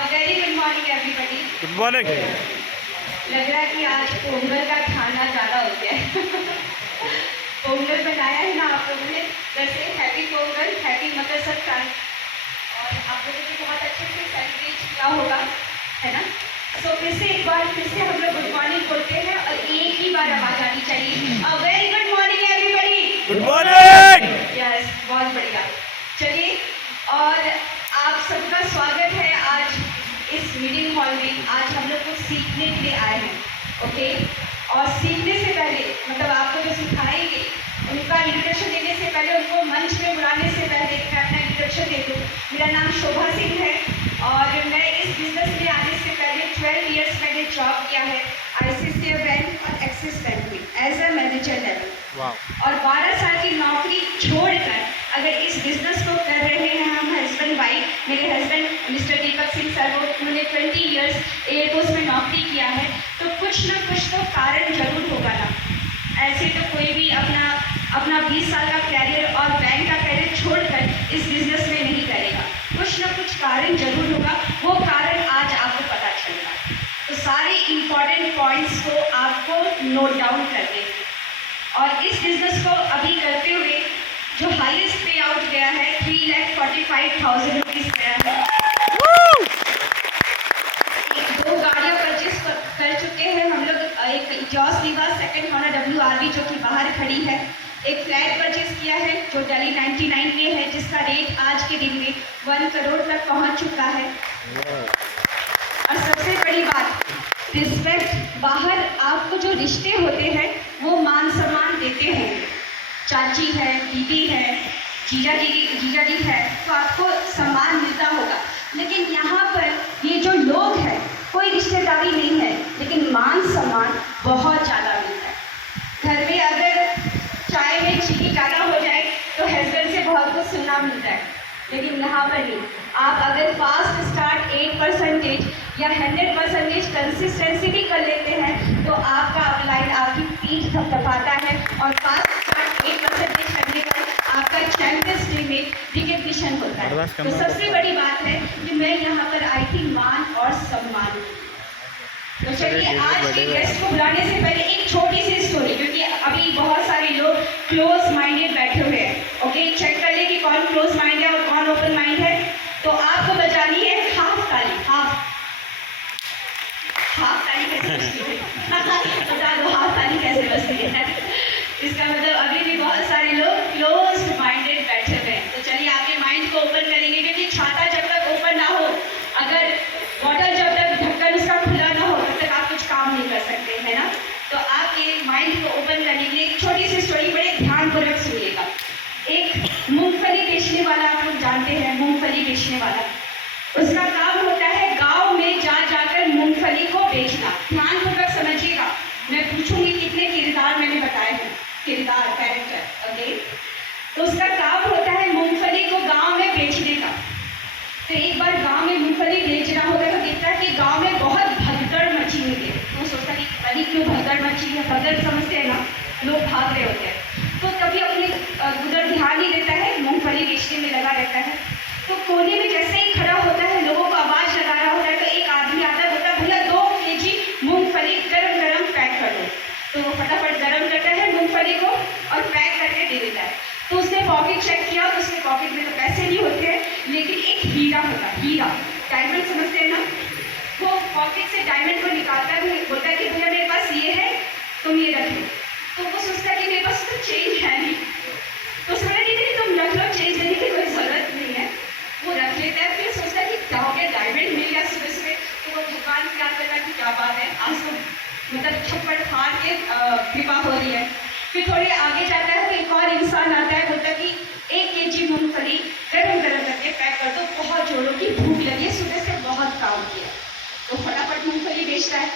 Very good morning everybody. Good morning. लग रहा है कि आज पोंगल का खाना ज़्यादा हो गया है। पोंगल बनाया है ना आप लोगों ने, वैसे हैप्पी पोंगल, हैप्पी मकर संक्रांति। और आप लोगों ने बहुत अच्छे से सेलिब्रेट किया होगा, है ना। तो फिर से एक बार फिर से हम लोग गुड मॉर्निंग बोलते हैं और एक ही बार आवाज़ आनी चाहिए। Very good morning everybody. Good morning. Yes, बहुत बढ़िया। चलिए, और आप सबका स्वागत है आज इस मीटिंग हॉल में। आज हम लोग कुछ सीखने के लिए आए हैं, ओके। और सीखने से पहले मतलब आपको जो सिखाएंगे उनका इंट्रोडक्शन देने से पहले, उनको मंच में बुलाने से पहले मैं अपना इंट्रोडक्शन दे दूँ। मेरा नाम शोभा सिंह है और मैं इस बिजनेस में आने से पहले 12 ईयर्स मैंने जॉब किया है ICICI बैंक और एक्सिस बैंक में एज अ मैनेजर लेवल। और 12 साल की नौकरी छोड़कर अगर इस बिजनेस को कर रहे हैं हम हस्बैंड वाइफ, मेरे husband mister Deepak Singh sir, वो उन्होंने 20 ईयर्स एयरफोर्स में नौकरी किया है, तो कुछ ना कुछ तो कारण जरूर होगा ना। ऐसे तो कोई भी अपना 20 साल का कैरियर और बैंक का कैरियर छोड़कर इस बिजनेस में नहीं करेगा। कुछ ना कुछ कारण जरूर होगा, वो कारण आज आपको पता चलेगा। तो सारे इम्पॉर्टेंट पॉइंट्स को आपको नोट डाउन करते हैं। और इस बिजनेस को अभी करते हुए जो हाईएस्ट पे आउट गया है 3,45,000 रुपीज़ गया है। 2 गाड़ियाँ परचेस कर चुके हैं हम लोग। एक जॉस लीवा सेकंड हॉर्नर WRV जो कि बाहर खड़ी है। एक फ्लैट परचेस किया है जो डेली 99 में है, जिसका रेट आज के दिन में 1 करोड़ तक पहुंच चुका है। और सबसे बड़ी बात, रिस्पेक्ट। बाहर आपको जो रिश्ते होते हैं वो मान सम्मान देते हैं। चाची है, दीदी है, जीजा जी है, तो आपको सम्मान मिलता होगा। लेकिन यहाँ पर ये जो लोग हैं, कोई रिश्तेदारी नहीं है, लेकिन मान सम्मान बहुत ज़्यादा मिलता है। घर में अगर चाय में चीनी ज़्यादा हो जाए तो हस्बैंड से बहुत कुछ सुनना मिलता है, लेकिन यहाँ पर नहीं। आप अगर फास्ट स्टार्ट 8% या 100% कंसिस्टेंसी भी कर लेते हैं तो आपका अपलाइन आपकी पीठ थपथपाता है और फास्ट स्टार्ट 8% करने पर आपका चैंपियंस डे में रिकग्निशन होता है। तो सबसे बड़ी बात है कि मैं यहाँ पर आई थी मान और सम्मान। तो चलिए, आज के गेस्ट को बुलाने से पहले एक छोटी सी स्टोरी, क्योंकि अभी बहुत सारे लोग क्लोज माइंडेड बैठे हुए हैं, ओके। चेक कर ले कि कौन क्लोज माइंड है और कौन ओपन माइंड है। तो आपको बजानी है हाफ ताली। हाफ ताली कैसे बजती है? बता दो हाफ ताली कैसे बजती है। इसका मतलब अभी भी बहुत सारे लोग क्लोज माइंडेड बैठे हुए हैं। तो चलिए, आपके माइंड को ओपन करेंगे, क्योंकि छाता जब तक ओपन ना हो, अगर बॉटल जब तक ढक्कन उसका खुला ना हो, तब तक आप कुछ काम नहीं कर सकते, है ना। तो आपके माइंड को ओपन करने के लिए एक छोटी सी स्टोरी बड़े ध्यानपूर्वक सुनिएगा। एक मूंगफली बेचने वाला, आप लोग जानते हैं मूंगफली बेचने वाला, उसका काम होता है गांव में जाकर मूंगफली को बेचना। ध्यानपूर्वक समझिएगा, मैं पूछूंगी कितने किरदार मैंने बताए हैं, किरदार, कैरेक्टर, ओके। तो उसका काम होता है मूंगफली को गांव में बेचने का। तो एक बार गांव में मूंगफली बेच रहा होता है तो देखता है कि गांव में बहुत भगदड़ मची हुई है। तो सोचता है कि पता क्यों भगदड़ मची है। भगदड़ समझते हैं ना, लोग भाग रहे होते हैं। तो कभी अपने उधर ध्यान नहीं देता है, मूंगफली बेचने में लगा रहता है। तो कोने में जैसे ही खड़ा होता है, लोगों को आवाज़ लगा रहा होता है, तो एक आदमी आता है, बोलता है भैया 2 kg मूंगफली गरम गरम पैक कर दो। तो वो फटाफट गरम करता है मूंगफली को और पैक करके दे देता है। तो उसने पॉकेट चेक किया, तो उसके पॉकेट में तो पैसे नहीं होते हैं, लेकिन एक हीरा होता है। हीरा, डायमंड समझते हैं ना। वो पॉकेट से डायमंड को निकालता है, बोलता है कि भैया मेरे पास ये है, तुम ये रख लो। तो वो सोचता है कि मेरे पास तो चेंज है नहीं। तो उसने बोला नहीं तुम रख लो, चेंज देने की कोई ज़रूरत नहीं है। वो रख लेता है। फिर सोचता है कि क्या हो गया, डायमंड मिल गया सुबह सुबह। तो वो भगवान से याद करता है कि क्या बात है, आज तो मतलब छप्पड़ फाड़ के कृपा हो रही है। फिर थोड़े आगे जाता है तो एक और इंसान आता है, बोलता है कि 1 kg मूंगफली गरम गरम करके पैक कर दो, बहुत जोरों की भूख लगी है, सुबह से बहुत काम किया। तो फटाफट मूंगफली बेचता है,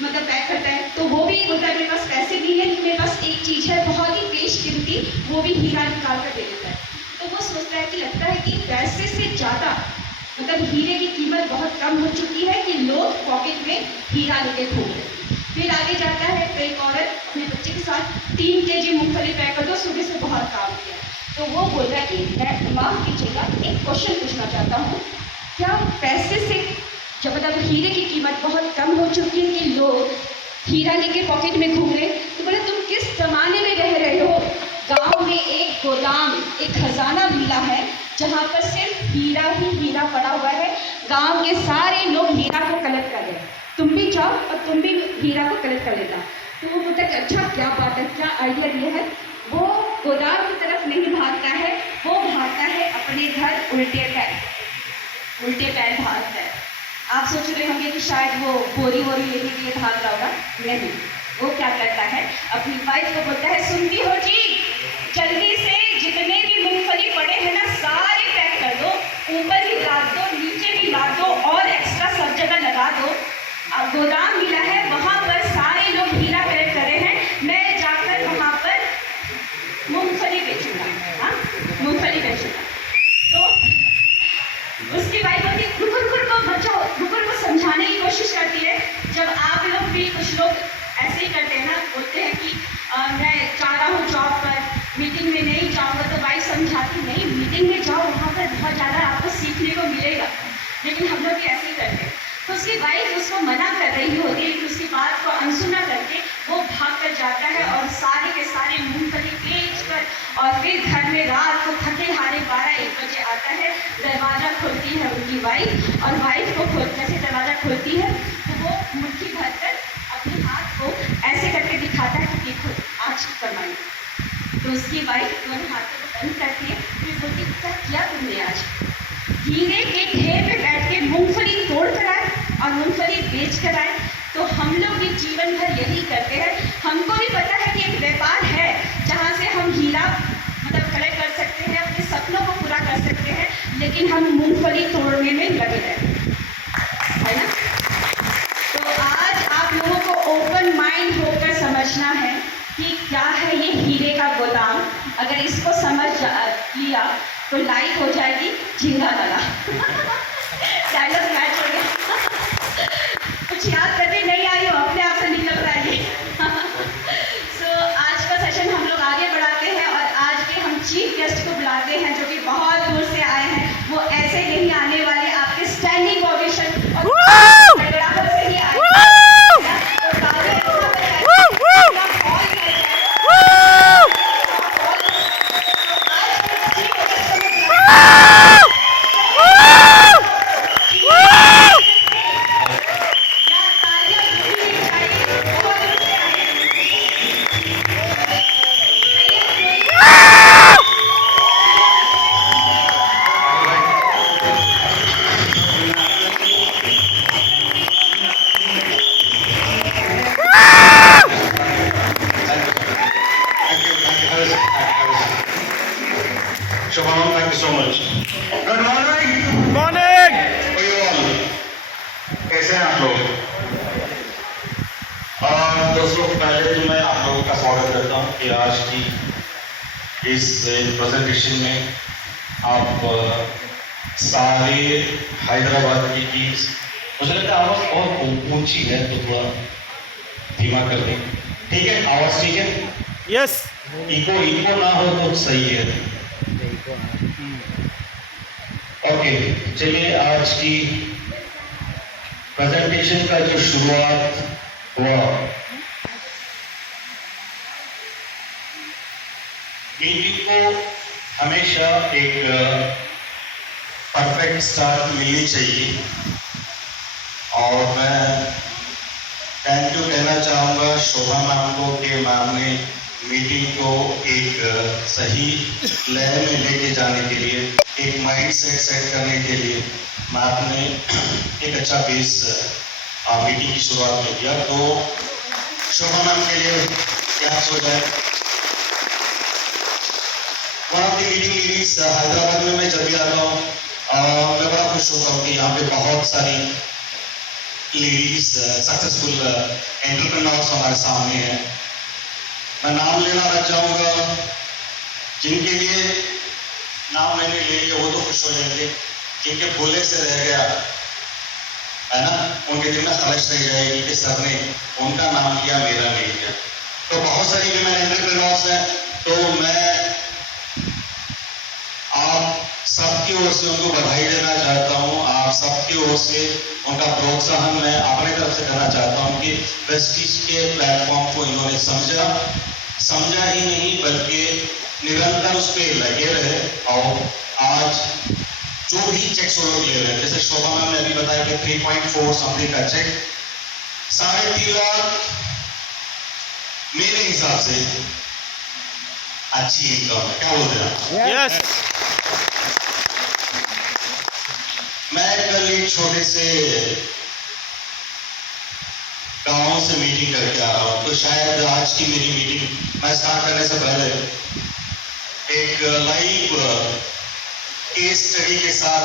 मतलब पैक करता है। तो वो भी बोलता है मेरे पास पैसे नहीं है, मेरे पास एक चीज़ है बहुत ही बेशकीमती, वो भी हीरा निकाल कर दे देता है। तो वो सोचता है कि लगता है कि पैसे से ज़्यादा मतलब हीरे की कीमत बहुत कम हो चुकी है कि लोग पॉकेट में हीरा लेके घूम रहे हैं। फिर आगे जाता है तो एक औरत अपने बच्चे के साथ 3 kg मूंगफली पैक कर दो, सुबह से बहुत काम किया। तो वो बोल रहा है कि मैं माफ़ कीजिएगा, एक क्वेश्चन पूछना चाहता हूँ, क्या पैसे से जब मतलब हीरे की कीमत बहुत कम हो चुकी है कि लोग हीरा लेके पॉकेट में घूम रहे, तो बोले तुम किस जमाने में रह रहे हो। गांव में एक गोदाम, एक खजाना मिला है जहाँ पर सिर्फ हीरा ही हीरा पड़ा हुआ है। गांव के सारे लोग हीरा को कलेक्ट कर रहे हैं, तुम भी जाओ और तुम भी हीरा को कलेक्ट कर लेना। तो वो बोलता है अच्छा क्या बात है, क्या आइडिया दिया है। वो गोदाम की तरफ नहीं भागता है, वो भागता है अपने घर उल्टे पैर भागता है। आप सोच रहे होंगे कि शायद वो बोरी वोरी लेने के लिए भाग रहा होगा, नहीं। वो क्या करता है, अपनी वाइफ को बोलता है सुनती हो जी, जल्दी से जितने भी मूंगफली पड़े हैं ना सारे पैक कर दो, ऊपर भी लाद दो, नीचे भी लाद दो और एक्स्ट्रा सब जगह लगा दो। अब गोदाम मिला है, वहाँ पर सारे लोग हीरा कलेक्ट कर रहे हैं, मैं जाकर वहाँ पर मूंगफली बेचूंगा। हाँ, मूंगफली बेचूंगा। तो उसकी वाइफ होती है रुको रुको रुको बचाओ, रुको रुको समझाने की कोशिश करती है। जब आप लोग भी कुछ लोग ऐसे ही करते हैं ना, बोलते हैं कि मैं जा रहा हूँ जॉब पर, मीटिंग में नहीं जाऊँगा, तो वाइफ समझाती नहीं मीटिंग में जाओ, वहाँ पर बहुत ज़्यादा आपको सीखने को मिलेगा। लेकिन हम लोग भी ऐसे ही करते हैं। तो उसकी वाइफ उसको मना कर रही होती है, लेकिन उसकी बात को अनसुना करके वो भाग कर जाता है और सारे के सारे मूंगफली बेच कर और फिर घर में रात को थके हारे 12-1 बजे आता है। दरवाज़ा खोलती है उनकी वाइफ, और वाइफ को जैसे दरवाज़ा खोलती है तो वो मुट्ठी भर कर अपने हाथ को ऐसे करके दिखाता है कि देखो आज की कमाई। तो उसकी वाइफ दोनों हाथों को बंद करती है, फिर बोलती क्या किया तुमने आज। हीरे के ढेर पे बैठ के मूंगफली तोड़ कर आए और मूंगफली बेच कर आए। तो हम लोग भी जीवन भर यही करते हैं। हमको भी पता है कि एक व्यापार है जहाँ से हम हीरा मतलब कलेक्ट कर सकते हैं, अपने सपनों को पूरा कर सकते हैं, लेकिन हम मूंगफली तोड़ने में लगे रहते है ना। तो आज आप लोगों को ओपन माइंड होकर समझना है कि क्या है ये हीरे का गोदाम। अगर इसको समझ लिया तो लाइट हो जाएगी झींगा वाला डायलॉग मैच हो गया कुछ याद करने नहीं आई हो, अपने आप से निकल रहा है ये सो आज का सेशन हम लोग आगे बढ़ाते हैं और आज के हम चीफ गेस्ट को बुलाते हैं जो कि बहुत दूर से आए हैं। वो ऐसे नहीं आने वाले, आपके स्टैंडिंग ओवेशन और गड़गड़ाहट से ही आए Shubham, thank you so much. Good morning. Morning. How you all? कैसे हैं आप लोग? दोस्तों पहले तो मैं आप लोगों का स्वागत करता हूं कि आज की इस प्रेजेंटेशन में आप सारे हैदराबाद की टीम्स, मुझे लगता है आवाज़ बहुत ऊंची है तो थोड़ा धीमा कर दें। ठीक है, आवाज़ ठीक है? यस। इको ना हो तो सही है। ओके, चलिए आज की प्रेजेंटेशन का जो शुरुआत हुआ, मीटिंग को हमेशा एक परफेक्ट स्टार्ट मिलनी चाहिए और मैं थैंक यू कहना चाहूँगा शोभा मैम को कि मैम ने मीटिंग को एक सही लय में लेके जाने के लिए, एक माइंड सेट करने के लिए मैम ने एक अच्छा बेस मीटिंग की शुरुआत में किया। तो शोभा मैम के लिए क्लैप्स हो जाए। One of the leading ladies Hyderabad में मैं जब भी आता हूँ मैं बड़ा खुश होता हूँ कि यहाँ पे बहुत सारी लेडीज सक्सेसफुल एंटरप्रेन्योर्स हमारे सामने हैं। मैं नाम लेना रख जाऊंगा, जिनके लिए नाम मैंने ले लिया वो तो खुश हो जाएंगे, जिनके बोले से रह गया है ना, उनके दिल में खलश रह जाएगी कि सर ने उनका नाम लिया मेरा नहीं लिया। तो बहुत सारी विमेन एंटरप्रेन्योर्स हैं, तो मैं आप सबकी ओर से उनको बधाई देना चाहता हूँ। आप सबकी ओर से उनका प्रोत्साहन मैं अपने तरफ से करना चाहता हूं कि प्रेस्टीज के प्लेटफॉर्म को इन्होंने समझा ही नहीं बल्कि निरंतर उस पर लगे रहे। और आज जो भी चेक्स वो लोग ले रहे हैं, जैसे शोभा मैम ने अभी बताया कि 3.4 समथिंग का चेक, 3.5 लाख मेरे हिसाब से अच्छी इनकम है। क्या बोलते हैं? यस मैं कल एक छोटे से गांव से मीटिंग करके आ रहा हूं, तो शायद आज की मेरी मीटिंग मैं स्टार्ट करने से पहले एक लाइव केस स्टडी के साथ,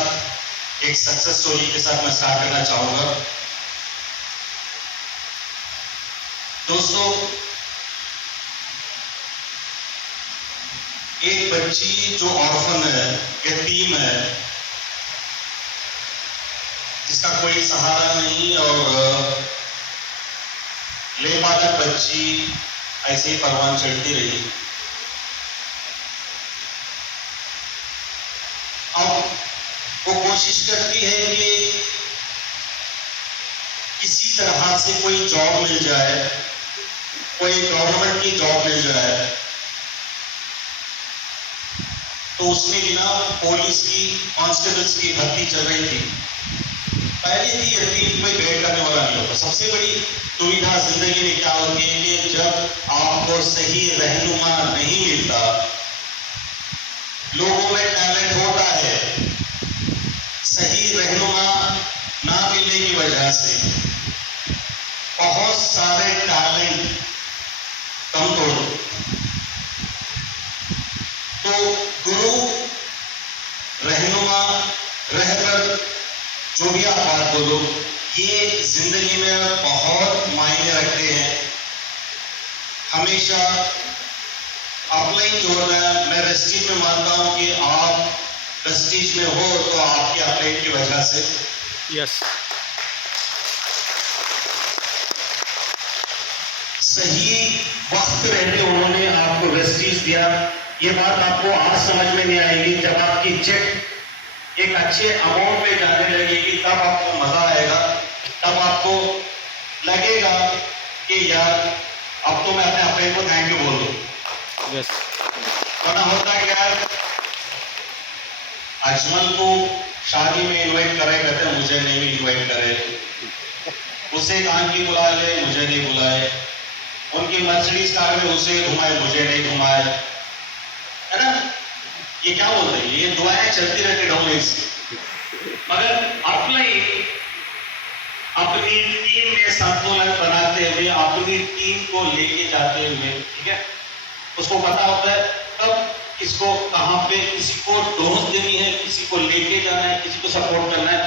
एक सक्सेस स्टोरी के साथ मैं स्टार्ट करना चाहूंगा। दोस्तों, एक बच्ची जो ऑर्फन है, यतीम है, जिसका कोई सहारा नहीं, और लेपालक बच्ची ऐसे ही परवान चढ़ती रही। अब वो कोशिश करती है कि किसी तरह से कोई जॉब मिल जाए, कोई गवर्नमेंट की जॉब मिल जाए। तो उसने बिना पुलिस की, कांस्टेबल्स की भर्ती चल रही थी। पहले थी यतीम, कोई भेंट करने वाला नहीं होता। सबसे बड़ी दुविधा जिंदगी में क्या होती है कि जब आपको सही रहनुमा नहीं मिलता, लोगों में टैलेंट होता है, सही रहनुमा ना मिलने की वजह से बहुत सारे टैलेंट कम तोड़। तो गुरु, रहनुमा, रहबर, जो भी आप बात बोलो, ये जिंदगी में बहुत मायने रखते हैं। हमेशा अपलाइन जो होता है, मैं वेस्टीज में मानता हूं कि आप वेस्टीज में हो तो आपके अपलाइन की वजह से। यस सही वक्त रहते उन्होंने आपको वेस्टीज दिया। ये बात आपको आज समझ में नहीं आएगी, जब आपकी चेक एक अच्छे अमाउंट में जाने लगेगी, तब आपको मजा आएगा, तब आपको लगेगा कि यार अब तो मैं अपने अपने को थैंक यू बोल दूं। यस वरना होता क्या है, अजमल को शादी में इनवाइट करे, कहते हैं मुझे नहीं इनवाइट करे, उसे कहा कि बुला ले, मुझे नहीं बुलाए, उनकी मर्सिडीज कार में उसे घुमाए, मुझे नहीं घुमाए, है ना? ये क्या बोलते हैं, ये दुआएं चलती रहती ढोंगे से। मगर अपनी टीम में संतुलन बनाते हुए, अपनी टीम को लेके जाते हुए, ठीक है, उसको पता होता है कब किसको कहां पे, किसी को डोज देनी है, किसी को लेके जाना है, किसी को सपोर्ट करना है।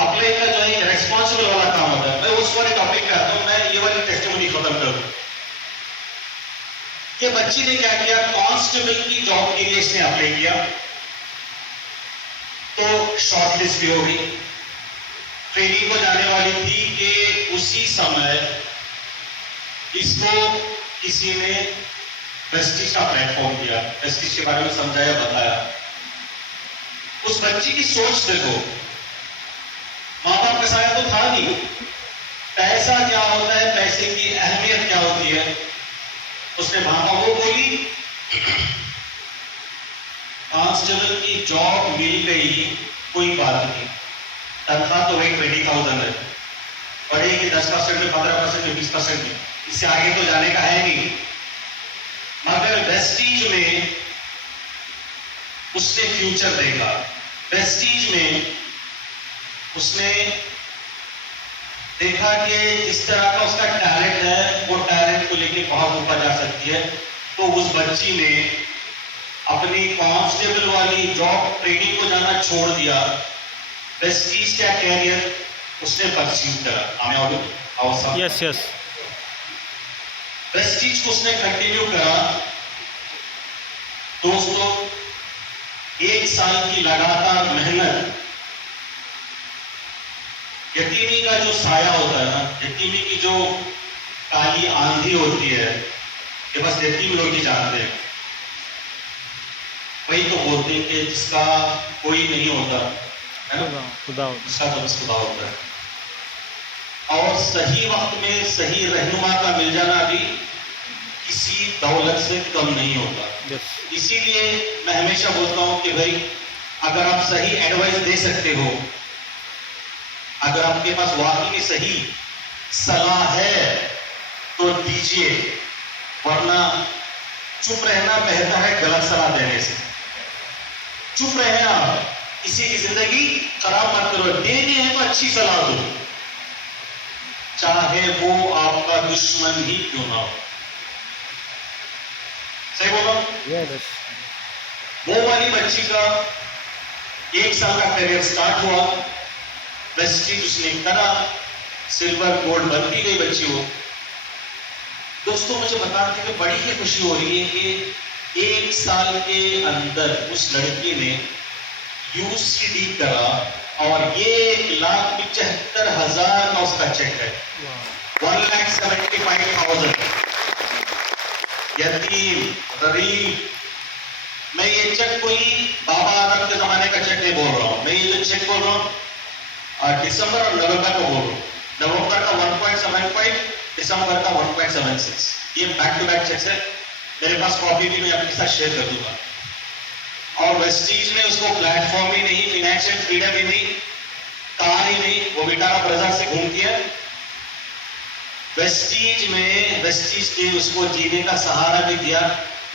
अपने का जो है रेस्पॉन्सिबल वाला काम होता है। मैं उस वाले टॉपिक पे आता हूं, मैं ये वाली टेस्टिमनी खत्म कर दूं। ये बच्ची ने क्या किया, कांस्टेबल की जॉब के लिए इसने अप्लाई किया, तो शॉर्टलिस्ट भी होगी, ट्रेनिंग को जाने वाली थी कि उसी समय इसको किसी ने वेस्टीज का प्लेटफॉर्म दिया, वेस्टीज के बारे में समझाया, बताया। उस बच्ची की सोच देखो, माँ बाप का साया तो था नहीं, पैसा क्या होता है, पैसे की अहमियत क्या होती है, उसने माँ बाप को बोली, कांस्टेबल की जॉब मिल गई, कोई बात नहीं, तनख्वाह तो वही 20,000 है, बढ़ेगी 10% में, 15% में, 20% में, इससे आगे तो जाने का है नहीं। मगर वेस्टीज में उसने फ्यूचर देखा, वेस्टीज में उसने देखा कि जिस तरह का उसका टैलेंट है, वो टैलेंट को लेके बहुत ऊपर जा सकती है। तो उस बच्ची ने अपनी कांस्टेबल वाली जॉब ट्रेनिंग को जाना छोड़ दिया, वेस्टीज का कैरियर उसने परस्यू करा। यस यस वेस्टीज को उसने कंटिन्यू करा। दोस्तों, 1 साल की लगातार मेहनत, यतीमी का जो साया होता है ना, यतीमी की जो काली आंधी होती है, ये बस यतीम लोग ही जानते हैं। वही तो बोलते हैं कि जिसका कोई नहीं होता है ना, खुदा उसका तो बस खुदा होता है। और सही वक्त में सही रहनुमा का मिल जाना भी किसी दौलत से कम नहीं होता। इसीलिए मैं हमेशा बोलता हूं कि भाई अगर आप सही एडवाइस दे सकते हो, अगर आपके पास वाकई में सही सलाह है तो दीजिए, वरना चुप रहना बेहतर है गलत सलाह देने से। चुप रहना, किसी की जिंदगी खराब मत करो। देनी है तो अच्छी सलाह दो, चाहे वो आपका दुश्मन ही क्यों ना हो। सही बोलो? वो वाली बच्ची का 1 साल का करियर स्टार्ट हुआ, प्रेस्टीज उसने करा, सिल्वर गोल्ड बनती गई बच्ची वो। दोस्तों मुझे बताते हुए बड़ी ही खुशी हो रही है कि 1 साल के अंदर उस लड़की ने यूसीडी करा और 1,75,000 का उसका चेक है। 1,75,000। यतीम, गरीब। मैं ये चेक कोई बाबा आदम के जमाने का चेक नहीं बोल रहा हूं, मैं ये जो चेक बोल रहा हूं दिसंबर और नवंबर को बोल रहा हूं। नवंबर का 1.75, दिसंबर का 1.76। ये बैक टू बैक चेक है। मेरे पास कॉपी भी मैं आपके साथ शेयर कर दूंगा। और वेस्टीज में उसको प्लेटफॉर्म ही नहीं, फाइनेंशियल फ्रीडम ही नहीं, कार ही नहीं, वो बेचारा ब्रदर से घूमती है। वेस्टीज में वेस्टीज ने उसको जीने का सहारा भी दिया।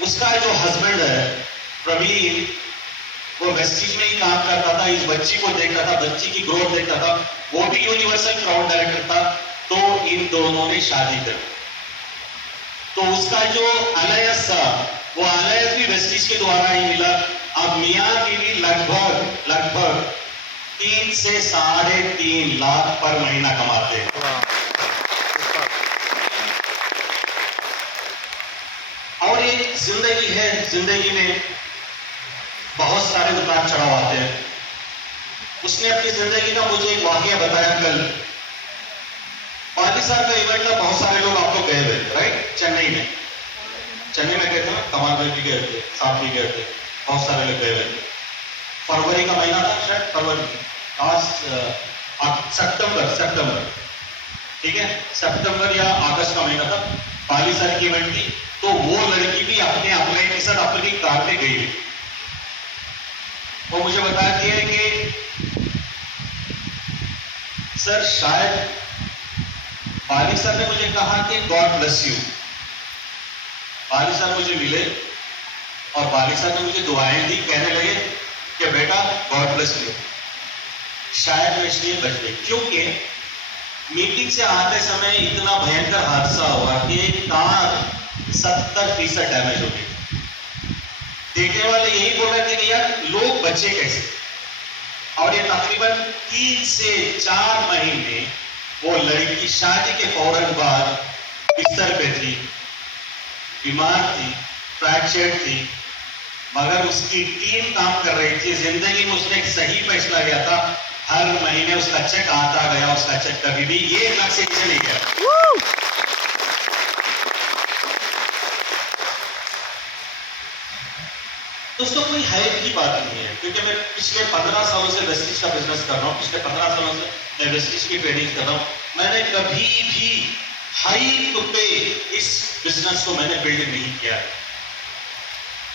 उसका जो हस्बैंड है प्रवीण, वो वेस्टीज में ही काम करता था, इस बच्ची को देखता था, बच्ची की ग्रोथ देखता था। वो भी यूनिवर्सल क्राउन डायरेक्टर था। तो इन दोनों ने शादी कर, तो उसका जो अलायंस था वो अलायंस भी वेस्टीज के द्वारा ही मिला। अब मियां बीवी लगभग 3 से 3.5 लाख पर महीना कमाते हैं। और ये जिंदगी है, जिंदगी में बहुत सारे उतार चढ़ाव आते हैं। उसने अपनी जिंदगी का मुझे एक वाकया बताया कल। पाकिस्तान का इवेंट में बहुत सारे लोग आप लोग गए हुए, राइट? चेन्नई में गए थे ना, कमाल भाई भी गए थे, साथ भी गए थे, बहुत सारे लोग गए हुए थे। फरवरी का महीना था शायद, फरवरी, आज सितंबर, ठीक है, सितंबर या अगस्त का महीना था। 22 साल की इवेंट थी। तो वो लड़की भी अपने अपलाइन के साथ अपनी कार पे गई हुई। वो मुझे बताती है कि सर शायद बाली सर ने मुझे कहा कि God bless you. Bali sir मुझे मिले और बाली सर ने मुझे दुआएं दी, कहने लगे कि बेटा गॉड ब्लेस यू। शायद मैं इसलिए बच गई क्योंकि मीटिंग से आते समय इतना भयंकर हादसा हुआ कि कार 70% डैमेज हो गई। देखने वाले यही बोल रहे थे कि यार लोग बचे कैसे। और ये तकरीबन 3 से 4 महीने वो लड़की शादी के फौरन बाद बिस्तर पे थी, बीमार थी, फ्रैक्चर्ड थी, मगर उसकी टीम काम कर रही थी। जिंदगी में उसने एक सही फैसला लिया था। हर महीने उसका चेक आता गया, उसका चेक कभी भी 1 लाख से नीचे नहीं गया। दोस्तों कोई हाइप की बात नहीं है, क्योंकि मैं पिछले 15 सालों से वेस्टीज का बिजनेस कर रहा हूँ। पिछले 15 सालों से मैं वेस्टीज की ट्रेडिंग कर रहा हूँ। मैंने कभी भी हाइप पे इस बिजनेस को मैंने बिल्ड नहीं किया।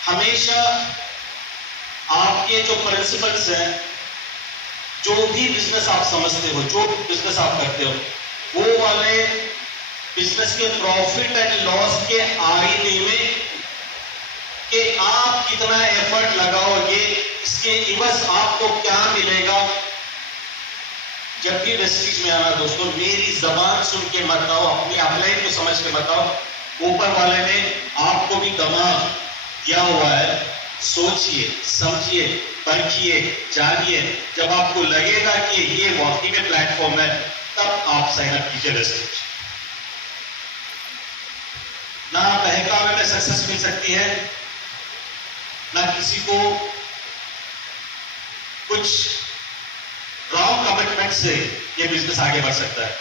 हमेशा आपके जो प्रिंसिपल्स हैं, जो भी बिजनेस आप समझते हो, जो बिजनेस आप करते हो, वो वाले बिजनेस के प्रॉफिट एंड लॉस के आईने में कि आप कितना एफर्ट लगाओगे, इसके इवज आपको क्या मिलेगा। जब भी वेस्टीज में आना दोस्तों, मेरी जबान सुन के मत आओ, अपनी अपलाइन को समझ के मत आओ। ऊपर वाले ने आपको भी दिमाग दिया हुआ है। सोचिए, समझिए, परखिए, जानिए। जब आपको लगेगा कि ये वाकई में प्लेटफॉर्म है, तब आप साइन अप कीजिए वेस्टीज। ना बहकावे में सक्सेस मिल सकती है, ना किसी को कुछ रॉन्ग कमिटमेंट से ये बिजनेस आगे बढ़ सकता है।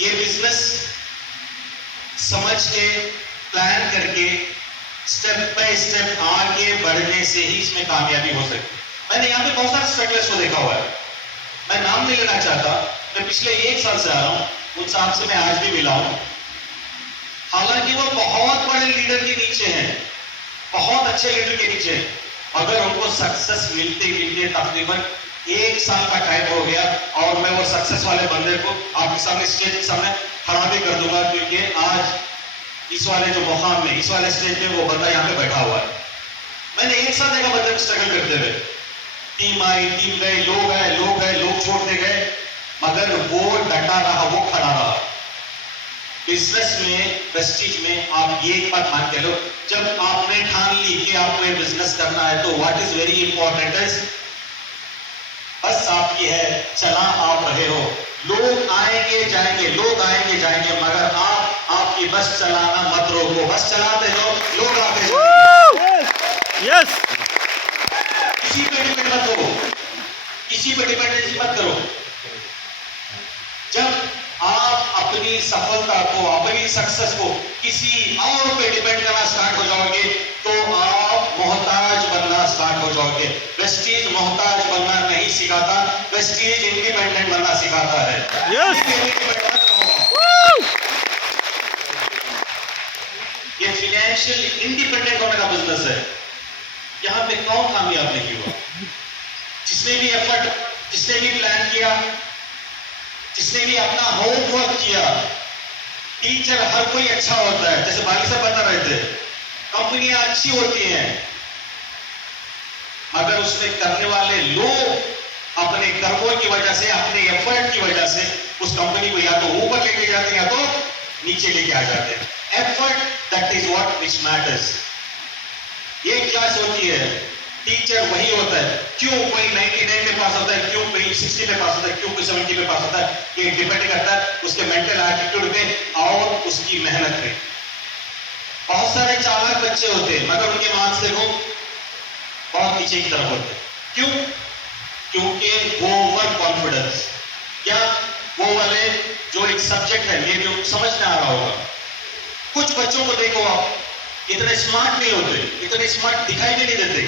ये बिजनेस समझ के, प्लान करके, स्टेप बाय स्टेप आगे बढ़ने से ही इसमें कामयाबी हो सकती है। मैंने यहां पे बहुत सारे स्ट्रगलर्स को देखा हुआ है। मैं नाम नहीं लेना चाहता, मैं पिछले 1 साल से आ रहा हूँ, उन साहब से मैं आज भी मिला हूँ। हालांकि वो बहुत बड़े लीडर के नीचे हैं, बहुत अच्छे लीडर के नीचे हैं, अगर उनको सक्सेस मिलते मिलते तकरीबन 1 साल का टाइम हो गया, और मैं वो सक्सेस वाले बंदे को आपके सामने स्टेज के सामने खड़ा भी कर दूंगा, क्योंकि आज इस वाले जो मुकाम में, इस वाले स्टेज में वो बंदा यहाँ पे बैठा हुआ है। मैंने 1 साल देखा बंदे को स्ट्रगल करते हुए, टीम आई, टीम गए, लोग आए, लोग छोड़ते गए, मगर वो डटा रहा, वो खड़ा रहा। बिजनेस में, प्रेस्टीज में आप ये एक बात मान के लो, जब आपने ठान ली कि आपको ये बिजनेस करना है, तो what is very important is बस आपकी है, चला आप रहे हो। लोग आएंगे जाएंगे, लोग आएंगे जाएंगे, मगर आपकी बस चलाना मत रोको, बस चलाते जाओ, लोग आते जाएंगे। यस किसी पे डिपेंड मत करो, किसी पे डिपेंडेंसी मत करो। जब आप अपनी सफलता को, अपनी सक्सेस को किसी और पे डिपेंड करना स्टार्ट हो जाओगे, तो आप मोहताज बनना स्टार्ट हो जाओगे। प्रेस्टीज मोहताज बनना नहीं सिखाता, प्रेस्टीज इंडिपेंडेंट बनना सिखाता है। यस ये फाइनेंशियल इंडिपेंडेंट होने का बिजनेस है। यहाँ पे कौन कामयाब नहीं हुआ? जिसने भी एफर्ट, जिसने भी प्लान किया, जिसने भी अपना होमवर्क किया। टीचर हर कोई अच्छा होता है, जैसे बाली साहब बता रहे थे, कंपनियां अच्छी होती हैं, मगर उसमें करने वाले लोग अपने कर्मों की वजह से, अपने एफर्ट की वजह से उस कंपनी को या तो ऊपर लेके जाते हैं या तो नीचे लेके आ जाते हैं। Effort, that is what which matters. ये क्लास होती है, टीचर वही होता है। क्यों कोई 99 में पास होता है, क्यों कोई 60 में पास होता है, क्यों कोई 70 में पास होता है, ये डिपेंड करता है उसके मेंटल एटीट्यूड पे और उसकी मेहनत पे। बहुत सारे चालाक बच्चे होते हैं, मगर उनके मार्क्स देखो बहुत नीचे की तरफ होते हैं। क्यों? क्योंकि वो ओवर कॉन्फिडेंस, या वो वाले जो एक सब्जेक्ट है, ये जो समझ में आ रहा होगा। कुछ बच्चों को देखो आप, इतने स्मार्ट नहीं होते, इतने स्मार्ट दिखाई भी नहीं देते,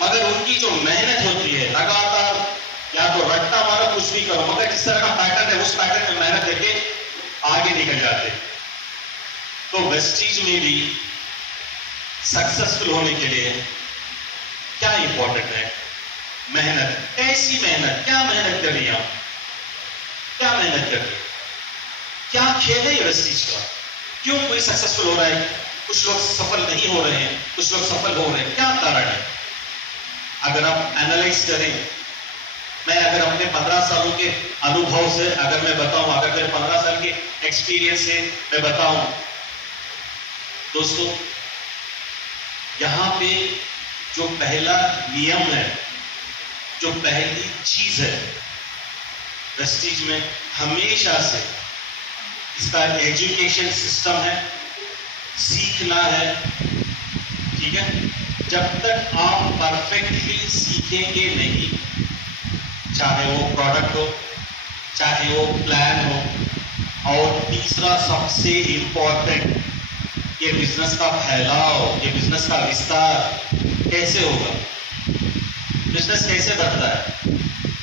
मगर उनकी जो मेहनत होती है, लगातार या तो रट्टा मारो, कुछ भी करो, मगर जिस तरह का पैटर्न है, उस पैटर्न में मेहनत करके आगे निकल जाते। तो वेस्टीज में भी सक्सेसफुल होने के लिए क्या इंपॉर्टेंट है? मेहनत। कैसी मेहनत? क्या मेहनत कर रही है आप? क्या मेहनत कर रही है? क्या खेल है ये वेस्टीज का? क्यों कोई सक्सेसफुल हो रहा है, कुछ लोग सफल नहीं हो रहे हैं, कुछ लोग सफल हो रहे हैं? क्या कारण है? अगर आप एनालाइज करें, मैं अगर अपने 15 सालों के अनुभव से अगर मैं बताऊं, अगर मेरे 15 साल के एक्सपीरियंस से मैं बताऊं, दोस्तों यहां पे जो पहला नियम है, जो पहली चीज है प्रेस्टीज में, हमेशा से इसका एजुकेशन सिस्टम है, सीखना है। ठीक है, जब तक आप परफेक्टली सीखेंगे नहीं, चाहे वो प्रोडक्ट हो, चाहे वो प्लान हो, और तीसरा सबसे इंपॉर्टेंट, ये बिजनेस का फैलाव, ये बिजनेस का विस्तार कैसे होगा? बिजनेस कैसे बढ़ता है?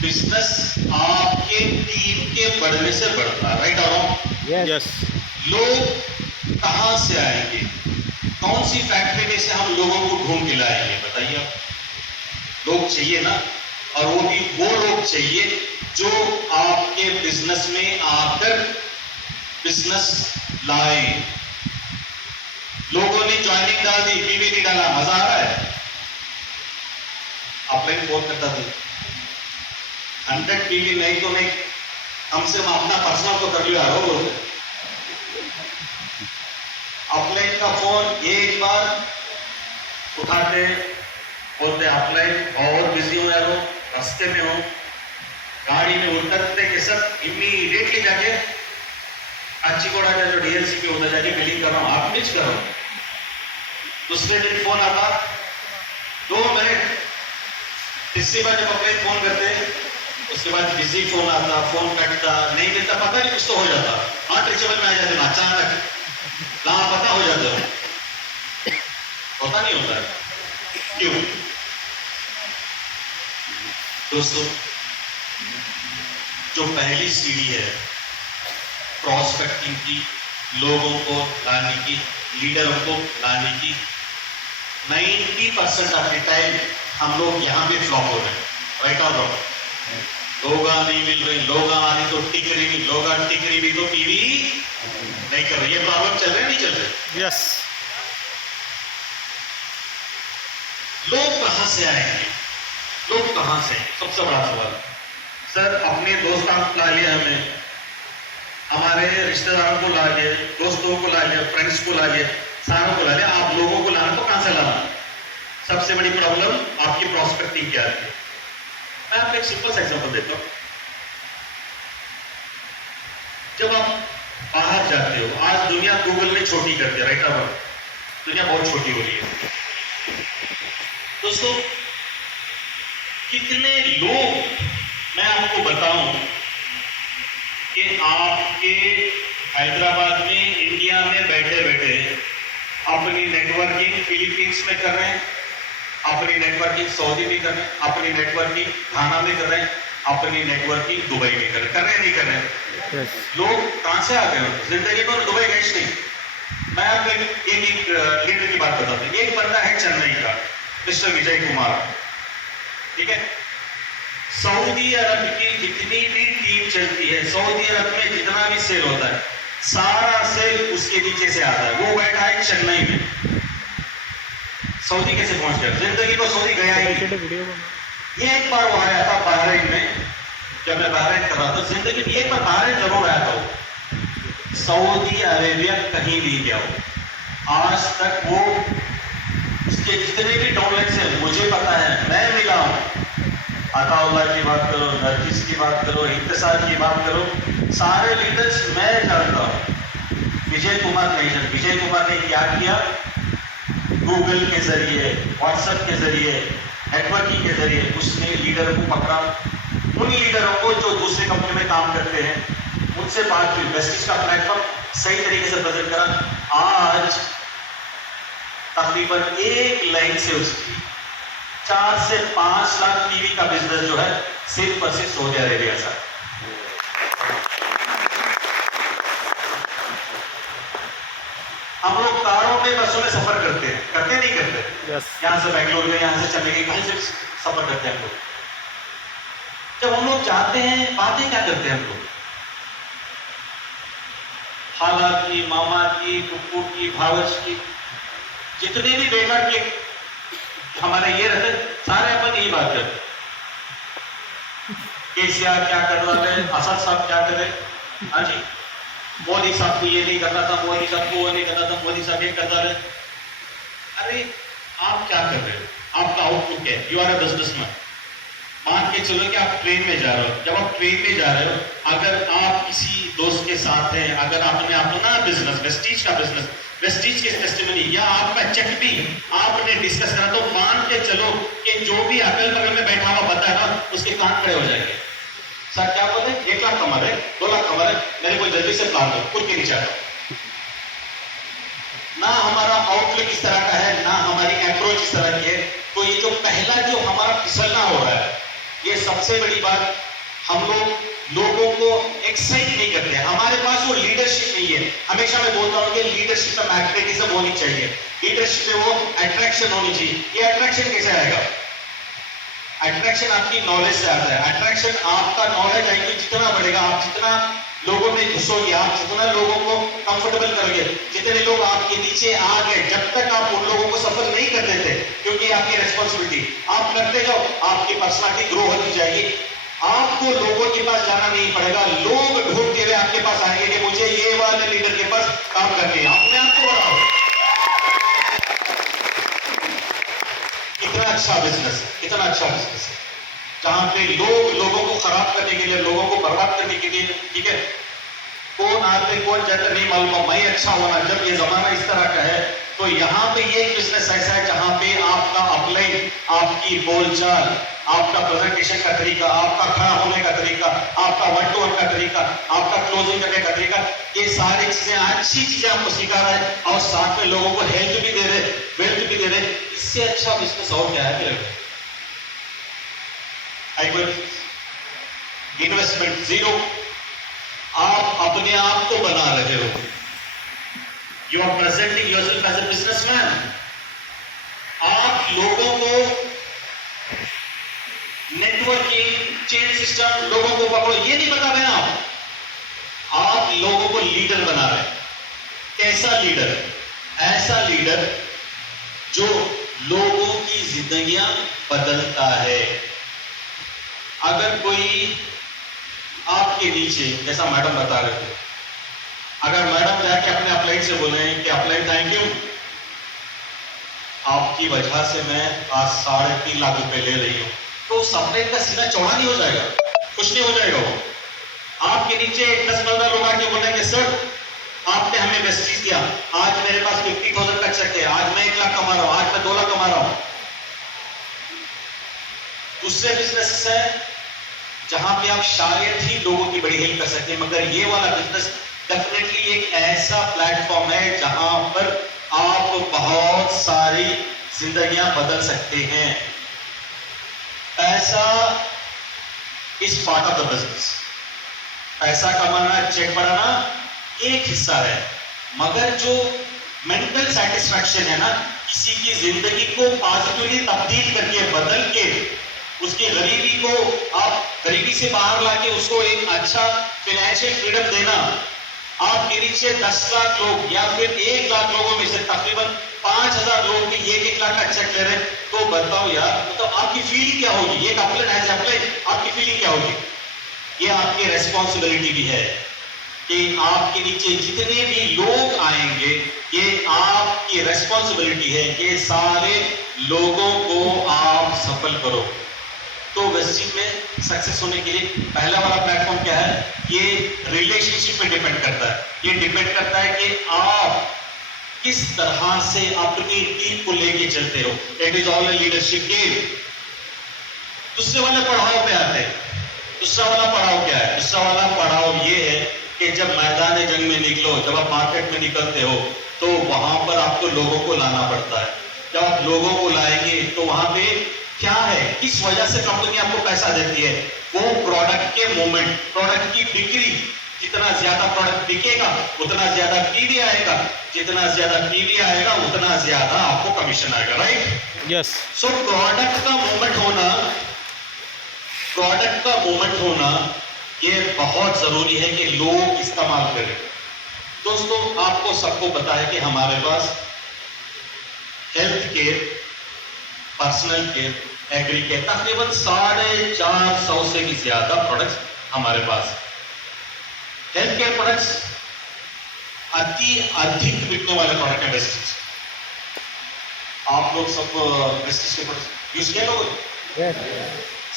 बिजनेस आपके टीम के बढ़ने से बढ़ता है, राइट और रॉन्ग? यस लोग कहां से आएंगे? कौन सी फैक्ट्री में से हम लोगों को ढूंढ के लाएंगे? बताइए आप। लोग चाहिए ना, और वो भी वो लोग चाहिए जो आपके बिजनेस में आकर बिजनेस लाए। लोगों ने ज्वाइनिंग डाल दी, पीवी नहीं डाला, मजा आ रहा है? ऑफलाइन फोन करता था, 100 पीवी नहीं तो नहीं, हमसे अपना पर्सनल तो कर लिया हो बोलते। ऑफलाइन का फोन एक बार उठाते, बोलते ऑफलाइन और बिजी हो यारो, रास्ते में हो, गाड़ी में उतरते के सब इमीडिएटली जाके काचीगोड़ा का जो डीएलसी पे होता जाके बिलिंग कर रहा हूँ, आप मिस करो। दूसरे दिन फोन आता, 2 मिनट, तीसरी बार जब अपने फोन करते, उसके बाद बिजी फोन आता, फोन कटता, नहीं मिलता, पता नहीं कुछ तो हो जाता, अनरीचेबल में आ जाते, अचानक लापता हो जाते हो, पता नहीं होता है क्यों? दोस्तों जो पहली सीढ़ी है प्रॉस्पेक्टिंग की, लोगों को लाने की, लीडरों को लाने की, 90% ऑफ द टाइम हम लोग यहाँ पे फ्लॉप हो रहे हैं, राइट और रॉन्ग? लोग नहीं मिल रहे, लोग आ रही तो टिक रही नहीं, लोग टिक रही भी तो टीवी नहीं कर रही। ये प्रॉब्लम चल रहे नहीं चल रहे? यस। लोग कहां से आएंगे, लोग कहां से? सबसे बड़ा सवाल। सर अपने दोस्तों को ला लिया, हमें हमारे रिश्तेदारों को ला लिए, दोस्तों को ला लिया, फ्रेंड्स को ला लिया, सारों को ला लिया, आप लोगों को लाना तो कहां से लाना? सबसे बड़ी प्रॉब्लम आपकी प्रॉस्पेक्टिंग क्या है? मैं आपको एक सिंपल सा एग्जांपल देता हूं। जब आप बाहर जाते हो, आज दुनिया गूगल ने छोटी कर दिया, राइट? अब दुनिया बहुत छोटी हो रही है दोस्तों। कितने लोग, मैं आपको बताऊं कि आपके हैदराबाद में, इंडिया में बैठे बैठे अपनी नेटवर्किंग फिलीपींस में कर रहे हैं, अपनी नेटवर्किंग सऊदी में कर रहे हैं, अपनी नेटवर्किंग घाना में कर रहे हैं, अपनी नेटवर्किंग दुबई में कर रहे हैं, नहीं कर रहे हैं? यस। लोग कहां से आ गए? जिंदगी में दुबई गए नहीं। मैं आपको एक लीडर की बात बताता हूं। एक बंदा है चेन्नई का, मिस्टर विजय कुमार, ठीक है? सऊदी अरब की जितनी भी टीम चलती है, सऊदी अरब में जितना भी सेल होता है, सारा सेल उसके नीचे से आता है। वो बैठा है चेन्नई में। सऊदी कैसे पहुंच गया? जिंदगी को सऊदी गया ही नहीं। ये एक बार वो आया था बहरीन में, जब मैं बहरीन कर रहा था, जिंदगी में एक बार बहरीन जरूर आया था वो। सऊदी अरेबिया कहीं नहीं गया वो आज तक। वो उसके जितने भी डाउनलाइंस हैं मुझे पता है, मैं मिला हूं। अताउल्लाह की बात करो, नरगिस की बात करो, इंतसार की बात करो, सारे लीडर्स मैं जानता हूं। विजय कुमार नहीं जानते। विजय कुमार ने क्या किया? गूगल के जरिए, व्हाट्सएप के जरिए, नेटवर्किंग के जरिए उसने लीडर को पकड़ा। उन लीडरों को जो दूसरे कंपनी में काम करते हैं उनसे बात की, वेस्टिज का प्लेटफॉर्म सही तरीके से प्रेजेंट करा। आज तकरीबन एक लाइन से उसकी 4 से 5 लाख टीवी का बिजनेस जो है सिर्फ और सिर्फ सऊदी अरेबिया से। हम लोग कारों में, बसों में सफर करते हैं, करते नहीं करते? यस। यहां से बेंगलोर में, यहां से चले गए, कहीं से सफर करते हैं हम लोग। जब हम लोग जाते हैं, बातें क्या करते हैं हम लोग? खाला की, मामा की, फुप्पू की, भावच की, जितने भी बेकार के हमारे ये रहते, सारे अपन यही बात करते। केसीआर क्या कर रहा है, असद साहब क्या कर रहे, हाँ जी, मोदी साहब को ये नहीं करना था, मोदी साहब को वो नहीं करना था, मोदी साहब ये करता रहे। अरे आप क्या कर रहे हो? आपका आउटपुट क्या है? You are a businessman. मान के चलो कि आप ट्रेन में जा रहे हो। जब आप ट्रेन में जा रहे हो, अगर आप किसी दोस्त के साथ हैं, अगर आपने अपना बिजनेस, वेस्टीज का बिजनेस, वेस्टीज के टेस्टिमनी या आपका चेक भी आपने डिस्कस करा, तो मान के चलो कि जो भी अगल बगल में बैठा हुआ बता है ना, उसके कान खड़े हो जाएंगे। सर क्या बोले? 1 लाख कमा रहे, 2 लाख कमा रहे, मेरे को जल्दी से प्लान दो, कुछ नहीं चाहता। ना हमारा आउटलुक इस तरह का है, ना हमारी अप्रोच इस तरह की है। तो ये जो पहला जो हमारा फिसलना हो रहा है, ये सबसे बड़ी बात। हम लोगों को एक्साइट नहीं करते। हमारे पास वो लीडरशिप नहीं है। हमेशा मैं बोलता हूँ कि लीडरशिप में मैग्नेटिज्म होनी चाहिए, लीडरशिप में वो अट्रैक्शन होनी चाहिए। ये अट्रैक्शन कैसे आएगा? अट्रैक्शन आपकी नॉलेज से आता है। अट्रैक्शन आपका नॉलेज है कि जितना बढ़ेगा, आप जितना लोगों में घुसोगे, आप जितना लोगों को कंफर्टेबल करोगे, जितने लोग आपके नीचे आ गए, जब तक आप उन लोगों को सफल नहीं कर देते, क्योंकि आपकी रिस्पॉन्सिबिलिटी, आप करते जाओ, आपकी पर्सनालिटी ग्रो होती जाएगी। आपको लोगों के पास जाना नहीं पड़ेगा, लोग ढूंढते हुए आपके पास आएंगे कि मुझे ये वाले लीडर के पास काम करके अपने आप को बढ़ाओ। कितना अच्छा बिजनेस, कितना अच्छा बिजनेस है, जहां पे लोग लोगों को खराब करने के लिए, लोगों को बर्बाद करने के लिए, ठीक है, कौन आते कौन जाते नहीं मालूम, मैं अच्छा होना। जब ये जमाना इस तरह का है, तो यहाँ पे ये बिजनेस ऐसा है जहां पे आपका अपलाइन, आपकी बोलचाल, आपका प्रेजेंटेशन का तरीका, आपका खड़ा होने का तरीका, आपका 1 to 1 का तरीका, आपका क्लोजिंग करने का तरीका, ये सारी चीजें, अच्छी चीजें आपको सिखा रहा है और साथ में लोगों को हेल्थ भी दे रहे, वेल्थ भी दे रहे। इससे अच्छा बिजनेस और क्या है? Investment zero. आप अपने आप को बना रहे हो। You are presenting yourself as a businessman. आप लोगों को नेटवर्किंग, चेन सिस्टम, लोगों को पकड़ो, ये नहीं बता रहे आप लोगों को लीडर बना रहे हैं। कैसा लीडर? ऐसा लीडर जो लोगों की जिंदगियां बदलता है। अगर कोई आपके नीचे, जैसा मैडम बता रहे थे, अगर मैडम जाके अपने अपलाइन से बोले कि अपलाइन थैंक यू, आपकी वजह से मैं आज 3.5 लाख रुपए ले रही हूं, तो उस अपलाइन का सीना चौड़ा नहीं हो जाएगा? कुछ नहीं हो जाएगा वो। आपके नीचे 10-15 लोग आके बोलेंगे सर आपने हमें वेस्टीज दिया, आज मेरे पास 50,000 का चेक है, आज मैं 1 लाख कमा रहा हूं, आज मैं 2 लाख कमा रहा हूं। दूसरे बिजनेस है जहां पे आप शायद ही लोगों की बड़ी हेल्प कर सकते हैं, मगर ये वाला बिजनेस डेफिनेटली एक ऐसा प्लेटफॉर्म है जहां पर आप बहुत सारी जिंदगियां बदल सकते हैं। पैसा is part of the business. पैसा कमाना, चेक बढ़ाना एक हिस्सा है, मगर जो मेंटल सेटिस्फैक्शन है ना, किसी की जिंदगी को पॉजिटिवली तब्दील करके, बदल के, उसकी गरीबी को आप गरीबी से बाहर लाके उसको एक अच्छा फाइनेंशियल फ्रीडम देना। आपके नीचे 10 लाख लोग या फिर 1 लाख लोगों में से तकरीबन 5,000 लोग भी 1-1 लाख का चेक ले रहे हैं, तो बताओ यार, मतलब आपकी फीलिंग क्या होगी? ये अपलाइन एज अपलाइन आपकी फीलिंग क्या होगी? ये आपकी रेस्पॉन्सिबिलिटी भी है कि आपके नीचे जितने भी लोग आएंगे, ये आपकी रेस्पॉन्सिबिलिटी है कि सारे लोगों को आप सफल करो। तो वेस्टीज में सक्सेस होने के लिए पहला वाला प्लेटफॉर्म क्या है? ये रिलेशनशिप पे डिपेंड करता है। ये डिपेंड करता है कि आप किस तरह से अपनी टीम को लेके चलते हो। It is all a leadership game. दूसरे वाले पड़ाव पे आते हैं। दूसरा वाला पड़ाव क्या है? दूसरा वाला पड़ाव ये है कि जब मैदान जंग में निकलो, जब आप मार्केट में निकलते हो, तो वहां पर आपको लोगों को लाना पड़ता है। जब आप लोगों को लाएंगे तो वहां पे क्या है, किस वजह से कंपनी आपको पैसा देती है? वो प्रोडक्ट के मूवमेंट, प्रोडक्ट की बिक्री। जितना ज्यादा प्रोडक्ट बिकेगा उतना ज्यादा पीवी आएगा, जितना ज्यादा पीवी आएगा उतना ज्यादा आपको कमीशन आएगा, राइट? यस। सो प्रोडक्ट का मूवमेंट होना, प्रोडक्ट का मूवमेंट होना ये बहुत जरूरी है कि लोग इस्तेमाल करें। दोस्तों, आपको सबको पता है कि हमारे पास health care, personal care, agri care, तकरीबन 450 से भी ज्यादा प्रोडक्ट्स हमारे पास। हेल्थ केयर प्रोडक्ट्स अति अधिक बिकने वाले प्रोडक्ट है वेस्टीज। आप लोग सब वेस्टीज के प्रोडक्ट्स यूज किए लोग?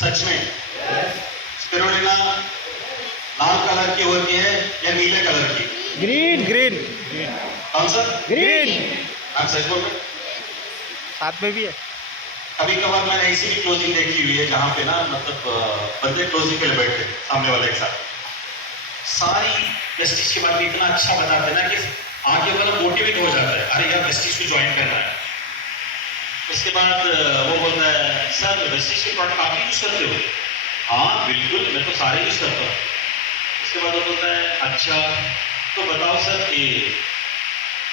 सच में? स्पिरुलिना लाल कलर की होती है या नीले कलर की? ग्रीन ग्रीन कौन सा? ग्रीन। आप सच बोल रहे? साथ में भी है। कभी कभार मैंने ऐसी भी क्लोजिंग देखी हुई है जहां पे ना, मतलब बंदे क्लोजिंग के लिए बैठे सामने वाले के साथ, सारी वेस्टीज के बारे में इतना अच्छा बताते ना कि आगे वाला मोटिवेट हो जाता है, अरे यार वेस्टीज को ज्वाइन करना है। उसके बाद वो बोलता है सर वेस्टीज के प्रोडक्ट आप भी यूज करते हो? हाँ बिल्कुल, मैं तो सारे यूज करता हूँ। उसके बाद वो बोलता है अच्छा तो बताओ सर कि